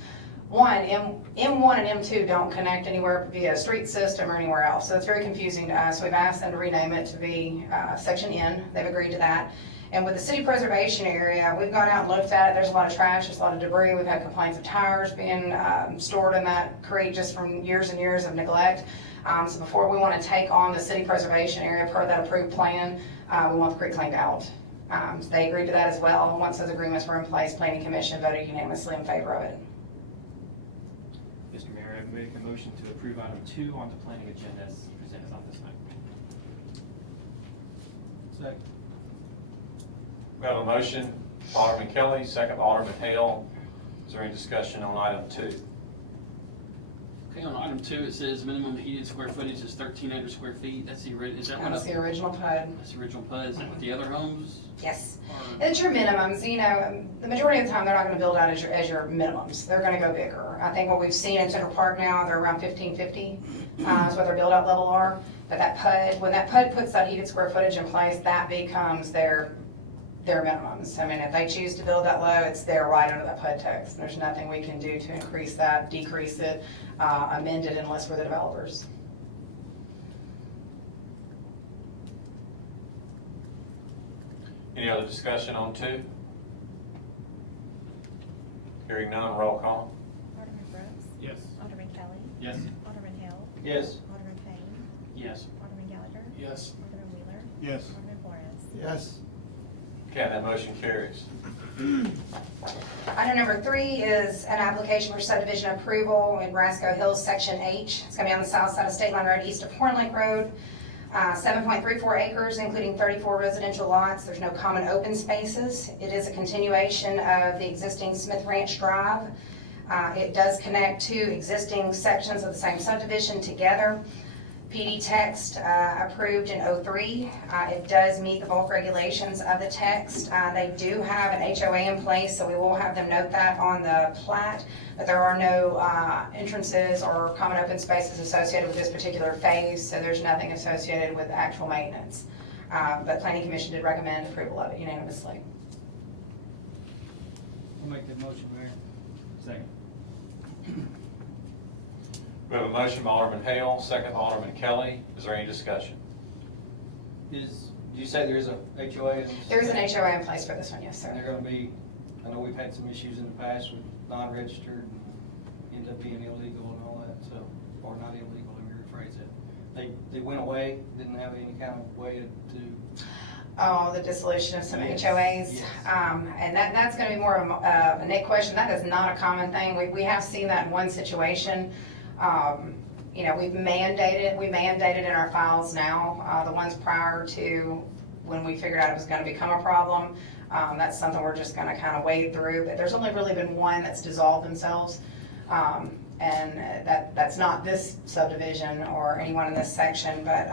One, M1 and M2 don't connect anywhere via street system or anywhere else, so it's very confusing to us. We've asked them to rename it to be Section N. They've agreed to that. And with the city preservation area, we've gone out and looked at it. There's a lot of trash, there's a lot of debris. We've had complaints of tires being stored in that creek just from years and years of neglect. So before we want to take on the city preservation area per that approved plan, we want the creek cleaned out. So they agreed to that as well. Once those agreements were in place, Planning Commission voted unanimously in favor of it. Mr. Mayor, I make a motion to approve item 2 on the planning agenda as presented on this night. Second. We have a motion, Alderman Kelly, second by Alderman Hale. Is there any discussion on item 2? Okay, on item item 2, it says minimum heated square footage is 1,300 square feet. That's the, is that what? That's the original PUD. That's the original PUD. Is that what the other homes? Yes. Or- It's your minimums, you know, the majority of the time, they're not gonna build out as your minimums. They're gonna go bigger. I think what we've seen in Central Park now, they're around 1,550, is what their build-out level are. But that PUD, when that PUD puts that heated square footage in place, that becomes their minimums. I mean, if they choose to build that low, it's there right under that PUD text. There's nothing we can do to increase that, decrease it, amend it unless we're the developers. Any other discussion on 2? Hearing none, roll call. Alderman Brooks. Yes. Alderman Kelly. Yes. Alderman Hale. Yes. Alderman Payne. Yes. Alderman Gallagher. Yes. Alderman Wheeler. Yes. Alderman Flores. Yes. Okay, that motion carries. Item number 3 is an application for subdivision approval in Brasco Hills, Section H. It's going to be on the south side of State Line Road, east of Horn Lake Road. 7.34 acres, including 34 residential lots. There's no common open spaces. It is a continuation of the existing Smith Ranch Drive. It does connect 2 existing sections of the same subdivision together. PD text approved in '03. It does meet the bulk regulations of the text. They do have an HOA in place, so we will have them note that on the plat, but there are no entrances or common open spaces associated with this particular phase, so there's nothing associated with actual maintenance. But Planning Commission did recommend approval of it unanimously. I'll make that motion, Mayor. Second. We have a motion by Alderman Hale, second by Alderman Kelly. Is there any discussion? Did you say there is a HOA? in this? There's an HOA in place for this one, yes, And they're sir. gonna be, I know we've had some issues in the past with non-registered and end up being illegal and all that, so, or not illegal, let me rephrase it. They went away, didn't have any kind of way to, Oh, the dissolution of some Yes, HOAs. yes. And that's gonna be more of a Nick question. That is not a common thing. We have seen that in one situation. You know, we mandated in our files now, the ones prior to when we figured out it was gonna become a problem. That's something we're just gonna kind of wade through, but there's only really been one that's dissolved themselves. And that's not this subdivision or anyone in this section, but,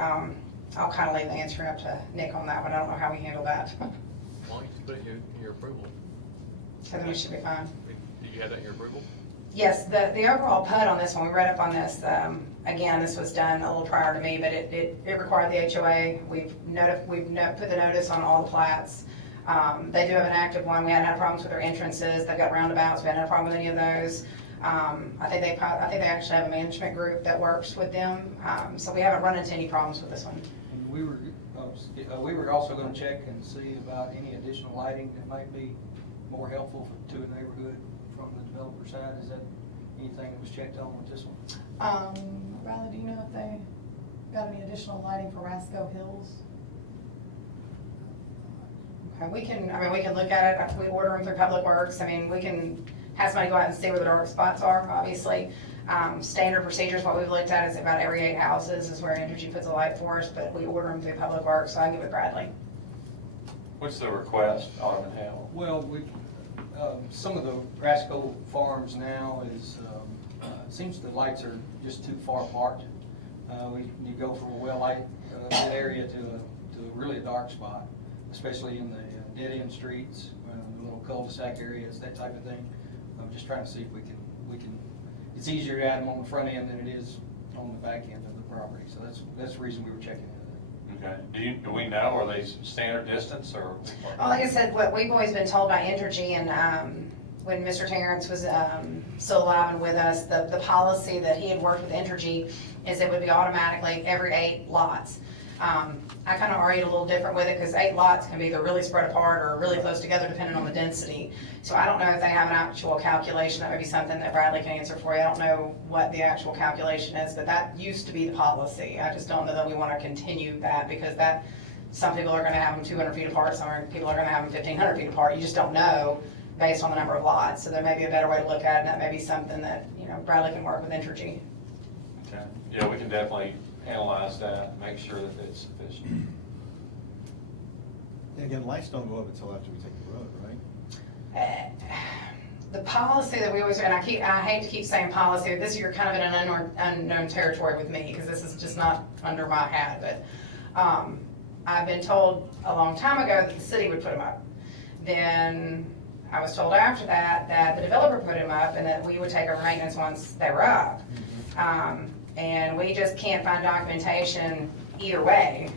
I'll kind of leave the answer up to Nick on that one. I don't know how we handle that. Why don't you put it in your approval? I think we should be fine. Did you have that in your approval? Yes, the overall PUD on this one, we read up on this, again, this was done a little prior to me, but it required the HOA. We've put the notice on all the plats. They do have an active one. We hadn't had problems with their entrances. They've got roundabouts. We hadn't had a problem with any of those. I think they actually have a management group that works with them. So we haven't run into any problems with this one. and we were also gonna check and see about any additional lighting that might be more helpful to a neighborhood from the developer side. Is that anything that was checked on with this one? Riley, do you know if they got any additional lighting for Rasco Hills? Okay, we can look at it. We order them through Public Works. I mean, we can have somebody go out and see where the dark spots are, obviously. Standard procedures, what we've looked at is about every 8 houses is where Energy puts a light for us, but we order them through Public Works, so I can give it Bradley. What's the request, Alderman Hale? Well, some of the Rasco farms now is, it seems the lights are just too far apart. You go from a well-light area to really a dark spot, especially in the dead-end streets, the little cul-de-sac areas, that type of thing. I'm just trying to see if we can, it's easier to add them on the front end than it is on the back end of the property. So that's the reason we were checking into that. Okay, do we know, are they standard distance or? Well, like I said, what we've always been told by Entergy, and when Mr. Terrence was still alive and with us, the policy that he had worked with Entergy is it would be automatically every 8 lots. I kind of argued a little different with it because 8 lots can be either really spread apart or really close together depending on the density. So I don't know if they have an actual calculation. That would be something that Bradley can answer for you. I don't know what the actual calculation is, but that used to be the policy. I just don't know that we want to continue that because some people are going to have them 200 feet apart, some people are going to have them 1,500 feet apart. You just don't know based on the number of lots. So there may be a better way to look at it, and that may be something that Bradley can work with Entergy. Okay, yeah, we can definitely analyze that, and make sure that it's sufficient. And again, lights don't go up until after we take the road, right? The policy that we always, and I hate to keep saying policy, this year kind of in an unknown territory with me, because this is just not under my hat, but, I've been told a long time ago that the city would put them up. Then I was told after that the developer put them up and that we would take over maintenance once they were up. And we just can't find documentation either way.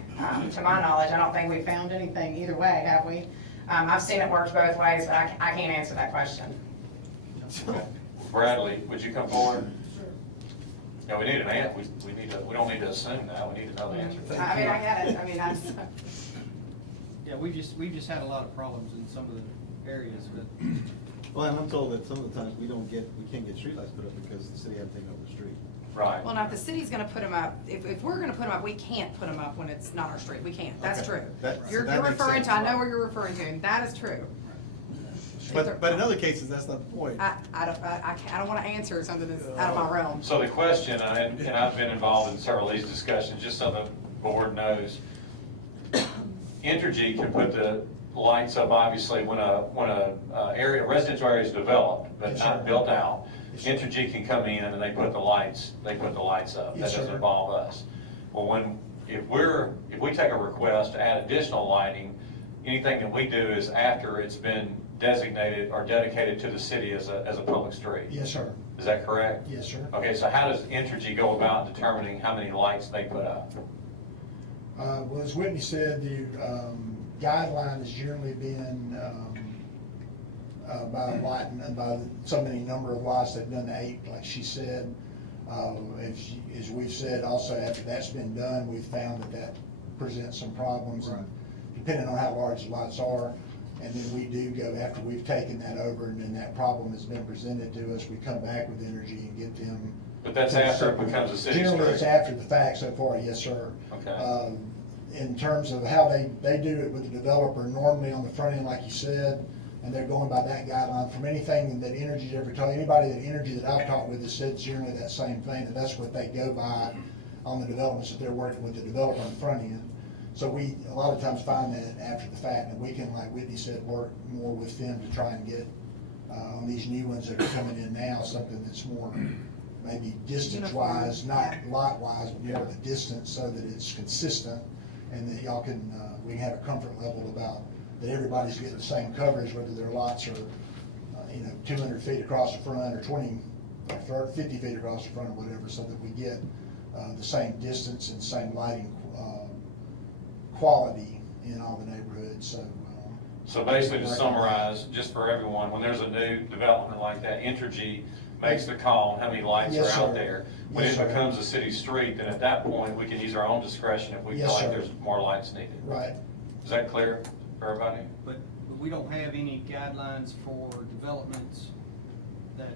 To my knowledge, I don't think we found anything either way, have we? I've seen it worked both ways, but I can't answer that question. Bradley, would you come forward? Yeah, we need an answer. We don't need to assume that. We need to know the answer. I mean, I get it. I mean, that's, Yeah, we've just had a lot of problems in some of the areas, but Well, and I'm told that some of the times we can't get streetlights put up because the city hasn't taken over the street. Right. well, now, if the city's gonna put them up, if we're gonna put them up, we can't put them up when it's not our street. We can't. That's Okay. true. That- You're that makes referring sense, to, I know right. where you're referring to, and that is true. But in other cases, that's not the point. I don't wanna answer something that's out of my realm. So the question, and I've been involved in several of these discussions, just so the board knows, Entergy can put the lights up, obviously, when a residential area is developed, but not built out. Entergy can come in and they put the lights up. That doesn't involve us. Well, if we take a request to add additional lighting, anything that we do is after it's been designated or dedicated to the city as a public street. Yes, sir. Is that correct? Yes, sir. Okay, so how does Entergy go about determining how many lights they put up? Well, as Whitney said, the guideline has generally been by lighting, by so many number of lights. They've done 8, like she said. As we've said, also after that's been done, we've found that presents some problems, and depending on how large the lights are. And then we do go, after we've taken that over and then that problem has been presented to us, we come back with Energy and get them. But that's after it becomes a city Generally, street. it's after the fact so far, yes, sir. Okay. In terms of how they do it with the developer, normally on the front end, like you said, and they're going by that guideline. From anything that Energy's ever told, anybody at Energy that I've talked with has said generally that same thing, that that's what they go by on the developments that they're working with the developer on the front end. So we, a lot of times, find that after the fact, and we can, like Whitney said, work more with them to try and get, on these new ones that are coming in now, something that's more maybe distance-wise, not lot-wise, but more the distance, so that it's consistent, and that y'all can, we can have a comfort level about that everybody's getting the same coverage, whether their lots are, 200 feet across the front, or 20, or 50 feet across the front, or whatever, so that we get the same distance and same lighting quality in all the neighborhoods. So basically, to summarize, just for everyone, when there's a new development like that, Entergy makes the call on how many lights Yes, are out sir. there. When Yes, it sir. becomes a city street, then at that point, we can use our own discretion if we feel Yes, like sir. there's more lights needed. Right. Is that clear for everybody? But we don't have any guidelines for developments that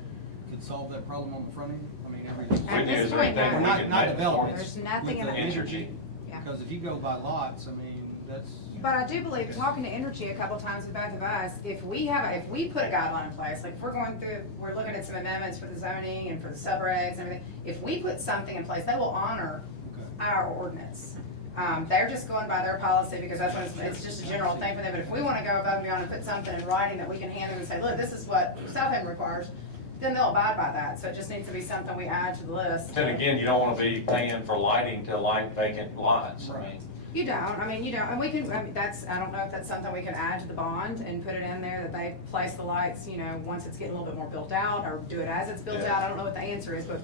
could solve that problem on the front end? I mean, At this point, Anything no. we can Not make developments. There's nothing in with the the Entergy. Yeah. Because if you go by lots, I mean, that's. But I do believe, talking to Energy a couple times with both of us, if we put a guideline in place, like if we're going through, we're looking at some amendments for the zoning and for the subregs and everything, if we put something in place, they will honor our ordinance. They're just going by their policy because that's what it's just a general thing for them, but if we wanna go above and beyond and put something in writing that we can hand them and say, look, this is what Southaven requires, then they'll abide by that, so it just needs to be something we add to the list. Then again, you don't want to be paying for lighting to light vacant lots. I mean, You don't, and we can, I don't know if that's something we can add to the bond and put it in there, that they place the lights, once it's getting a little bit more built out, or do it as it's built Yeah. out, I don't know what the answer is, but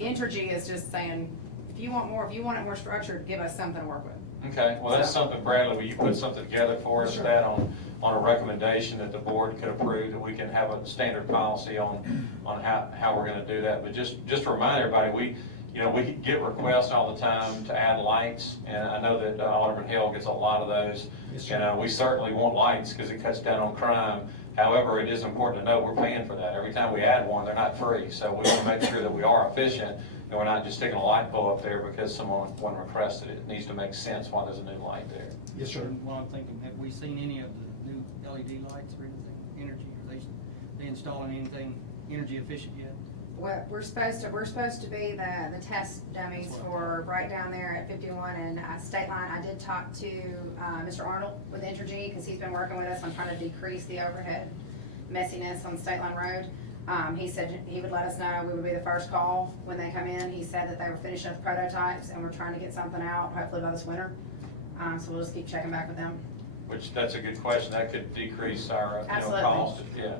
Entergy is just saying, if you want it more structured, give us something to work with. Okay, well, that's something, Bradley, will you put something together for us, that on a recommendation that the board could approve, that we can have a standard policy on how we're gonna do that? But just to remind everybody, we get requests all the time to add lights, and I know that Alderman Hill gets a lot of those. And we certainly want lights because it cuts down on crime. However, it is important to know we're paying for that. Every time we add one, they're not free. So we want to make sure that we are efficient and we're not just sticking a light pole up there because someone requested it. It needs to make sense why there's a new light there. Yes, sir. Well, I'm thinking, have we seen any of the new LED lights or anything, Energy? Are they installing anything energy efficient yet? What, we're supposed to be the test dummies for right down there at 51 and State Line. I did talk to Mr. Arnold with Entergy because he's been working with us on trying to decrease the overhead messiness on State Line Road. He said he would let us know, we would be the first call when they come in. He said that they were finishing up the prototypes and we're trying to get something out, hopefully by this winter. So we'll just keep checking back with them. Which, that's a good question. That could decrease our, Absolutely. cost. Yeah.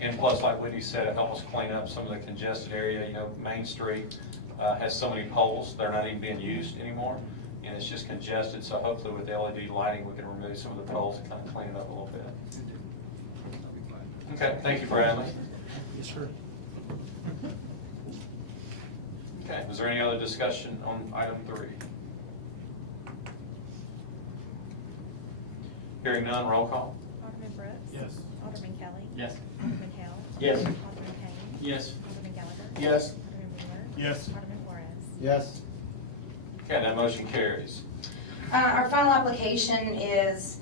And plus, like Whitney said, it helps clean up some of the congested area. Main Street has so many poles, they're not even being used anymore. And it's just congested, so hopefully with LED lighting, we can remove some of the poles and kind of clean it up a little bit. Okay, thank you, Bradley. Yes, sir. Okay, is there any other discussion on item 3? Hearing none, roll call. Alderman Brooks. Yes. Alderman Kelly. Yes. Alderman Hale. Yes. Alderman Payne. Yes. Alderman Gallagher. Yes. Alderman Wheeler. Yes. Alderman Flores. Yes. Okay, that motion carries. Our final application is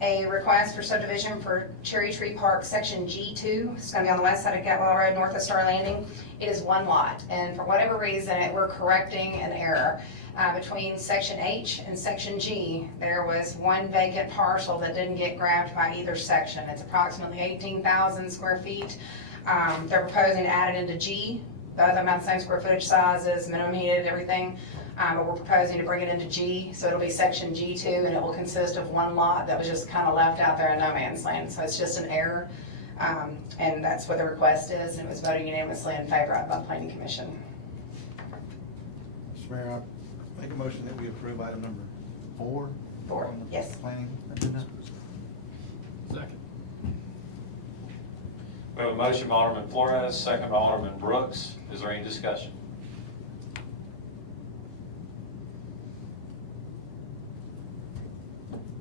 a request for subdivision for Cherry Tree Park, Section G2. It's going to be on the west side of Gatwell Road, north of Star Landing. It is one lot, and for whatever reason, we're correcting an error. Between Section H and Section G, there was one vacant parcel that didn't get grabbed by either section. It's approximately 18,000 square feet. They're proposing to add it into G. Both of them have the same square footage sizes, minimum heated, everything. But we're proposing to bring it into G, so it'll be Section G2, and it will consist of one lot that was just kind of left out there in no man's land. So it's just an error, and that's what the request is, and it was voted unanimously in favor of by the Planning Commission. Mr. Mayor, I make a motion that we approve item number 4. 4, on the yes. Planning agenda. Second. We have a motion by Alderman Flores, second by Alderman Brooks. Is there any discussion?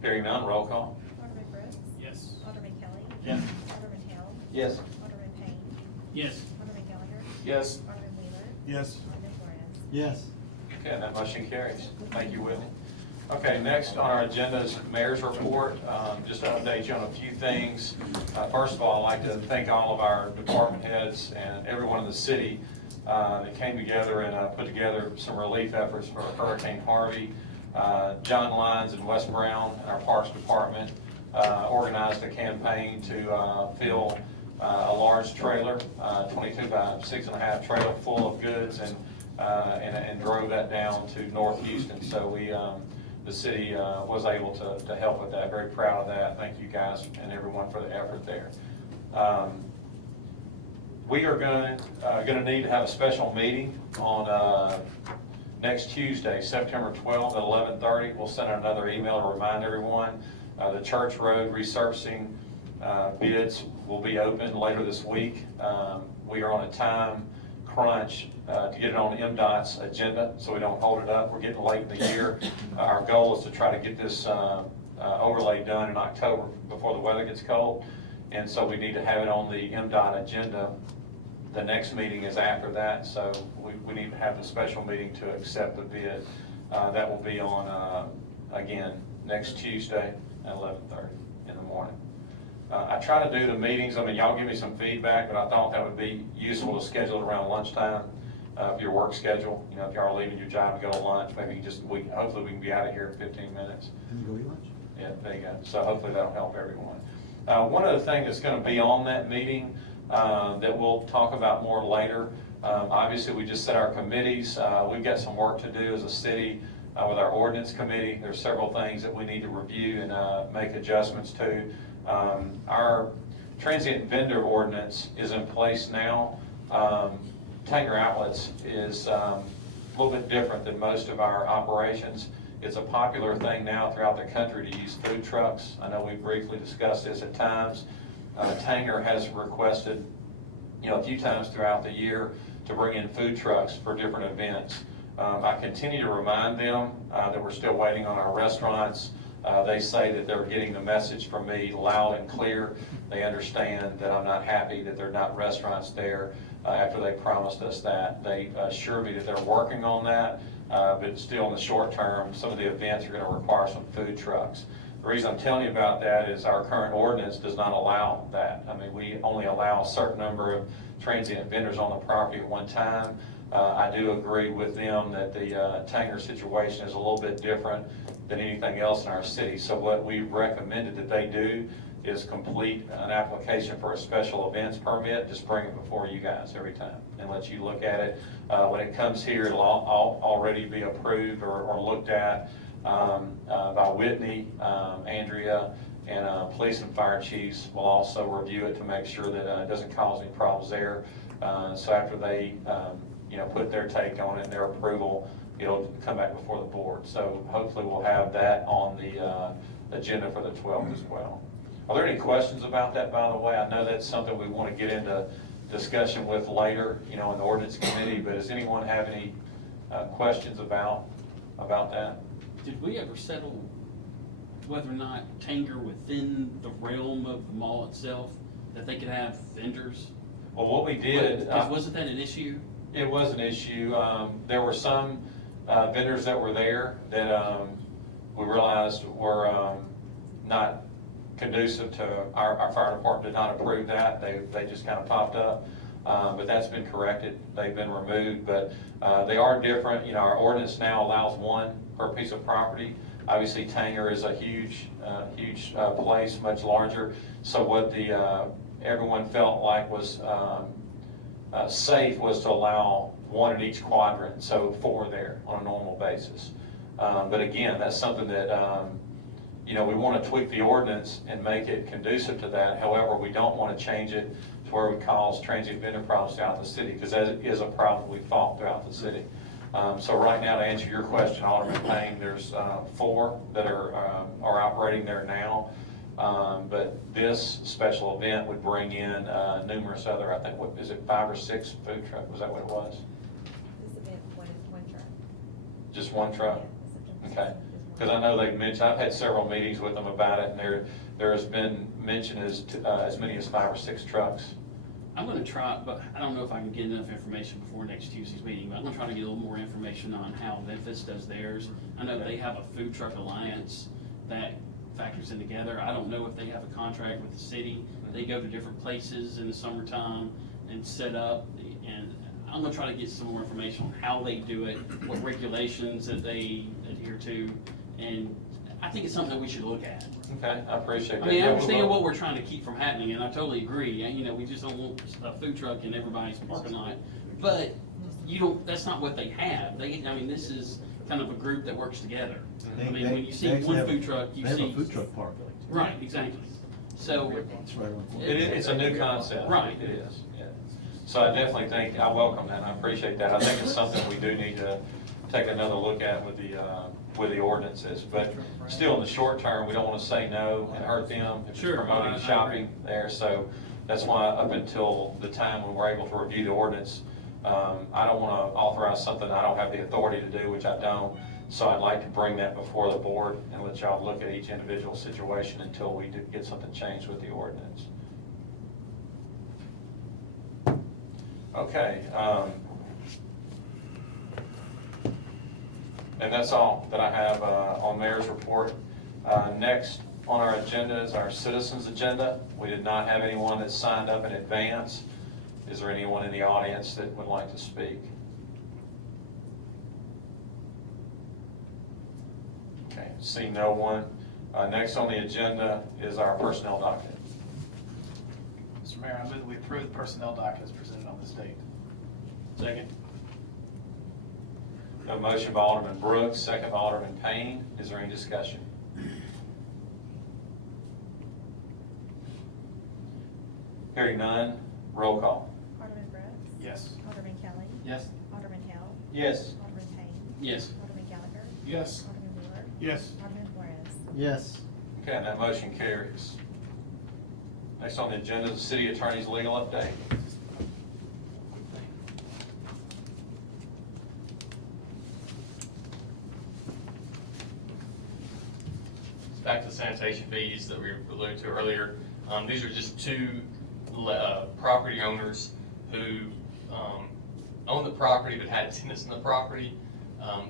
Hearing none, roll call. Alderman Brooks. Yes. Alderman Kelly. Yes. Alderman Hale. Yes. Alderman Payne. Yes. Alderman Gallagher. Yes. Alderman Wheeler. Yes. Alderman Flores. Yes. Okay, that motion carries. Thank you, Whitney. Okay, next on our agenda is Mayor's Report. Just to update you on a few things. First of all, I'd like to thank all of our department heads and everyone in the city that came together and put together some relief efforts for Hurricane Harvey. John Lyons and Wes Brown, our Parks Department, organized a campaign to fill a large trailer, 22 by 6.5 trailer full of goods, and drove that down to North Houston. So we, the city was able to help with that. Very proud of that. Thank you guys and everyone for the effort there. We are going to need to have a special meeting on next Tuesday, September 12th at 11:30. We'll send out another email to remind everyone. The Church Road resurfacing bids will be open later this week. We are on a time crunch to get it on MDOT's agenda so we don't hold it up. We're getting late in the year. Our goal is to try to get this overlay done in October before the weather gets cold. And so we need to have it on the MDOT agenda. The next meeting is after that, so we need to have the special meeting to accept the bid. That will be on, again, next Tuesday at 11:30 in the morning. I try to do the meetings, I mean, y'all give me some feedback, but I thought that would be useful to schedule it around lunchtime. If your work schedule, if y'all are leaving your job to go to lunch, maybe hopefully we can be out of here in 15 minutes. Can you go eat lunch? Yeah, there you go. So hopefully that'll help everyone. One other thing that's going to be on that meeting that we'll talk about more later, obviously we just set our committees. We've got some work to do as a city with our ordinance committee. There's several things that we need to review and make adjustments to. Our transient vendor ordinance is in place now. Tanger Outlets is a little bit different than most of our operations. It's a popular thing now throughout the country to use food trucks. I know we briefly discussed this at times. Tanger has requested, a few times throughout the year to bring in food trucks for different events. I continue to remind them that we're still waiting on our restaurants. They say that they're getting the message from me loud and clear. They understand that I'm not happy that there are not restaurants there after they promised us that. They assure me that they're working on that, but still in the short term, some of the events are going to require some food trucks. The reason I'm telling you about that is our current ordinance does not allow that. I mean, we only allow a certain number of transient vendors on the property at one time. I do agree with them that the Tanger situation is a little bit different than anything else in our city. So what we recommended that they do is complete an application for a special events permit, just bring it before you guys every time and let you look at it. When it comes here, it'll already be approved or looked at by Whitney, Andrea, and police and fire chiefs will also review it to make sure that it doesn't cause any problems there. So after they, put their take on it and their approval, it'll come back before the board. So hopefully we'll have that on the agenda for the 12th as well. Are there any questions about that, by the way? I know that's something we want to get into discussion with later, in the ordinance committee, but does anyone have any questions about that? Did we ever settle whether or not Tanger within the realm of the mall itself, that they could have vendors? Well, what we did. Wasn't that an issue? It was an issue. There were some vendors that were there that we realized were not conducive to our fire department did not approve that. They just kind of popped up. But that's been corrected. They've been removed, but they are different. Our ordinance now allows one per piece of property. Obviously, Tanger is a huge place, much larger. So what everyone felt like was safe was to allow one in each quadrant, so 4 there on a normal basis. But again, that's something that we want to tweak the ordinance and make it conducive to that. However, we don't want to change it to where we cause transient vendor problems throughout the city, because that is a problem we fought throughout the city. So right now, to answer your question, Alderman Payne, there's 4 that are operating there now. But this special event would bring in numerous other, I think, what is it, 5 or 6 food trucks? Was that what it was? This event was one truck. Just one truck? Yeah, Okay. Because I know they've mentioned, I've had several meetings with them about it, and there has been mentioned as many as 5 or 6 trucks. I'm gonna try, but I don't know if I can get enough information before next Tuesday's meeting, but I'm gonna try to get a little more information on how Memphis does theirs. I know they have a food truck alliance that factors in together. I don't know if they have a contract with the city. They go to different places in the summertime and set up, and I'm gonna try to get some more information on how they do it, what regulations that they adhere to, and I think it's something that we should look at. Okay, I appreciate that. I mean, I Yeah, understand what we're trying to keep from happening, and I totally agree. We just don't want a food truck in everybody's parking lot. But that's not what they have. This is kind of a group that works together. When you see one food truck, you see. They have a food truck park. Right, exactly. So. It's right around the corner. It's a new concept. Right. It is, yeah. So I definitely think, I welcome that, and I appreciate that. I think it's something we do need to take another look at with the ordinances. But still, in the short term, we don't want to say no and hurt them if it's Sure, promoting I shopping there. So that's why up until the time when we're able to review the ordinance, I don't want to authorize something I don't have the authority to do, which I don't. So I'd like to bring that before the board and let y'all look at each individual situation until we do get something changed with the ordinance. Okay. And that's all that I have on Mayor's report. Next on our agenda is our citizens agenda. We did not have anyone that signed up in advance. Is there anyone in the audience that would like to speak? Okay, see no one. Next on the agenda is our personnel docket. Mr. Mayor, I move that we approve the personnel docket as presented on this date. Second. A motion by Alderman Brooks, second by Alderman Payne. Is there any discussion? Hearing none, roll call. Alderman Brooks. Yes. Alderman Kelly. Yes. Alderman Hill. Yes. Alderman Payne. Yes. Alderman Gallagher. Yes. Alderman Wheeler. Yes. Alderman Flores. Yes. Okay, and that motion carries. Next on the agenda is the city attorney's legal update. Back to sanitation fees that we alluded to earlier. These are just 2 property owners who own the property but had tenants in the property.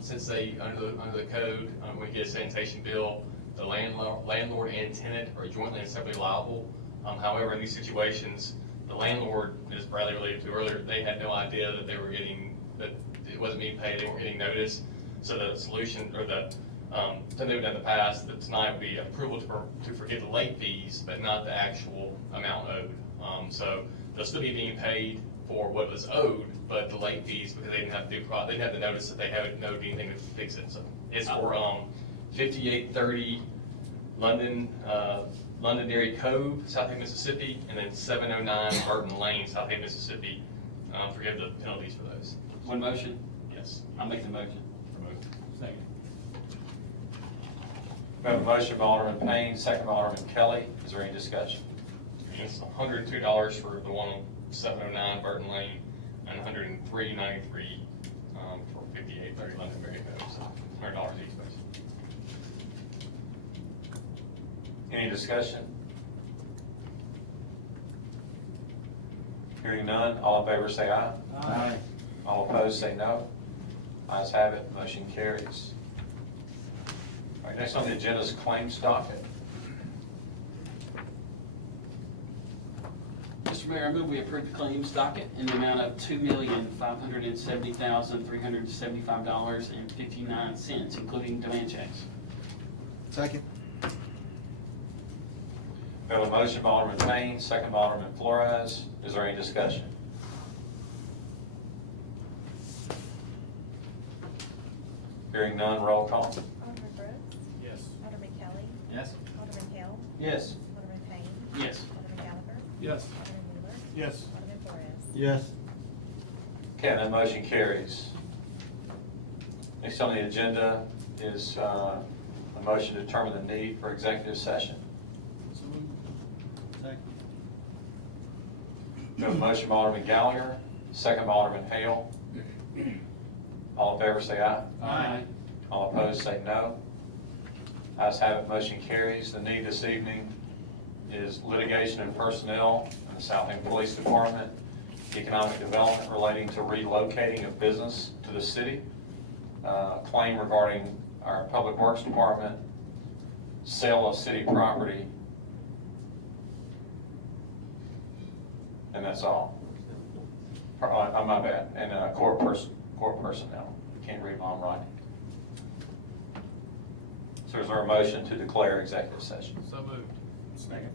Since they, under the code, when we get a sanitation bill, the landlord and tenant are jointly and separately liable. However, in these situations, the landlord, as Bradley alluded to earlier, they had no idea that it wasn't being paid, they weren't getting notice. So the solution, or the something we've done in the past, that tonight would be approval to forgive the late fees, but not the actual amount owed. So they'll still be being paid for what was owed, but the late fees, because they didn't have to they didn't have to notice that they haven't owed anything to fix it. So it's for 5830 Londonderry Cove, Southaven, Mississippi, and then 709 Burton Lane, Southaven, Mississippi. Forgive the penalties for those. One motion? Yes. I'll make the motion. Second. We have a motion by Alderman Payne, second by Alderman Kelly. Is there any discussion? And it's $102 for the one on 709 Burton Lane, and $103.93 for 5830 Londonderry Cove. So $100 each, basically. Any discussion? Hearing none, all in favor say aye. Aye. All opposed say no. Ayes have it, motion carries. All right, next on the agenda is claims docket. Mr. Mayor, I move we approve the claims docket in the amount of $2,570,375.59, including demand checks. Second. We have a motion by Alderman Payne, second by Alderman Flores. Is there any discussion? Hearing none, roll call. Alderman Brooks. Yes. Alderman Kelly. Yes. Alderman Hill. Yes. Alderman Payne. Yes. Alderman Gallagher. Yes. Alderman Wheeler. Yes. Alderman Flores. Yes. Okay, that motion carries. Next on the agenda is a motion to determine the need for executive session. Second. We have a motion by Alderman Gallagher, second by Alderman Hale. All in favor say aye. Aye. All opposed say no. Ayes have it, motion carries. The need this evening is litigation and personnel in the Southaven Police Department, economic development relating to relocating of business to the city, claim regarding our Public Works Department, sale of city property, and that's all. My bad, and court personnel. Can't read while I'm writing. So is there a motion to declare executive session? So moved. Second.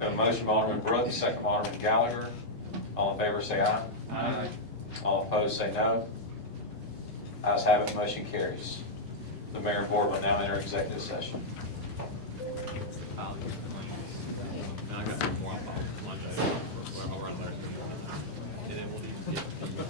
Got a motion by Alderman Brooks, second by Alderman Gallagher. All in favor say aye. Aye. All opposed say no. Ayes have it, motion carries. The mayor and board will now enter executive session. I got some more on Monday, where I'll run there. And then we'll need to get the.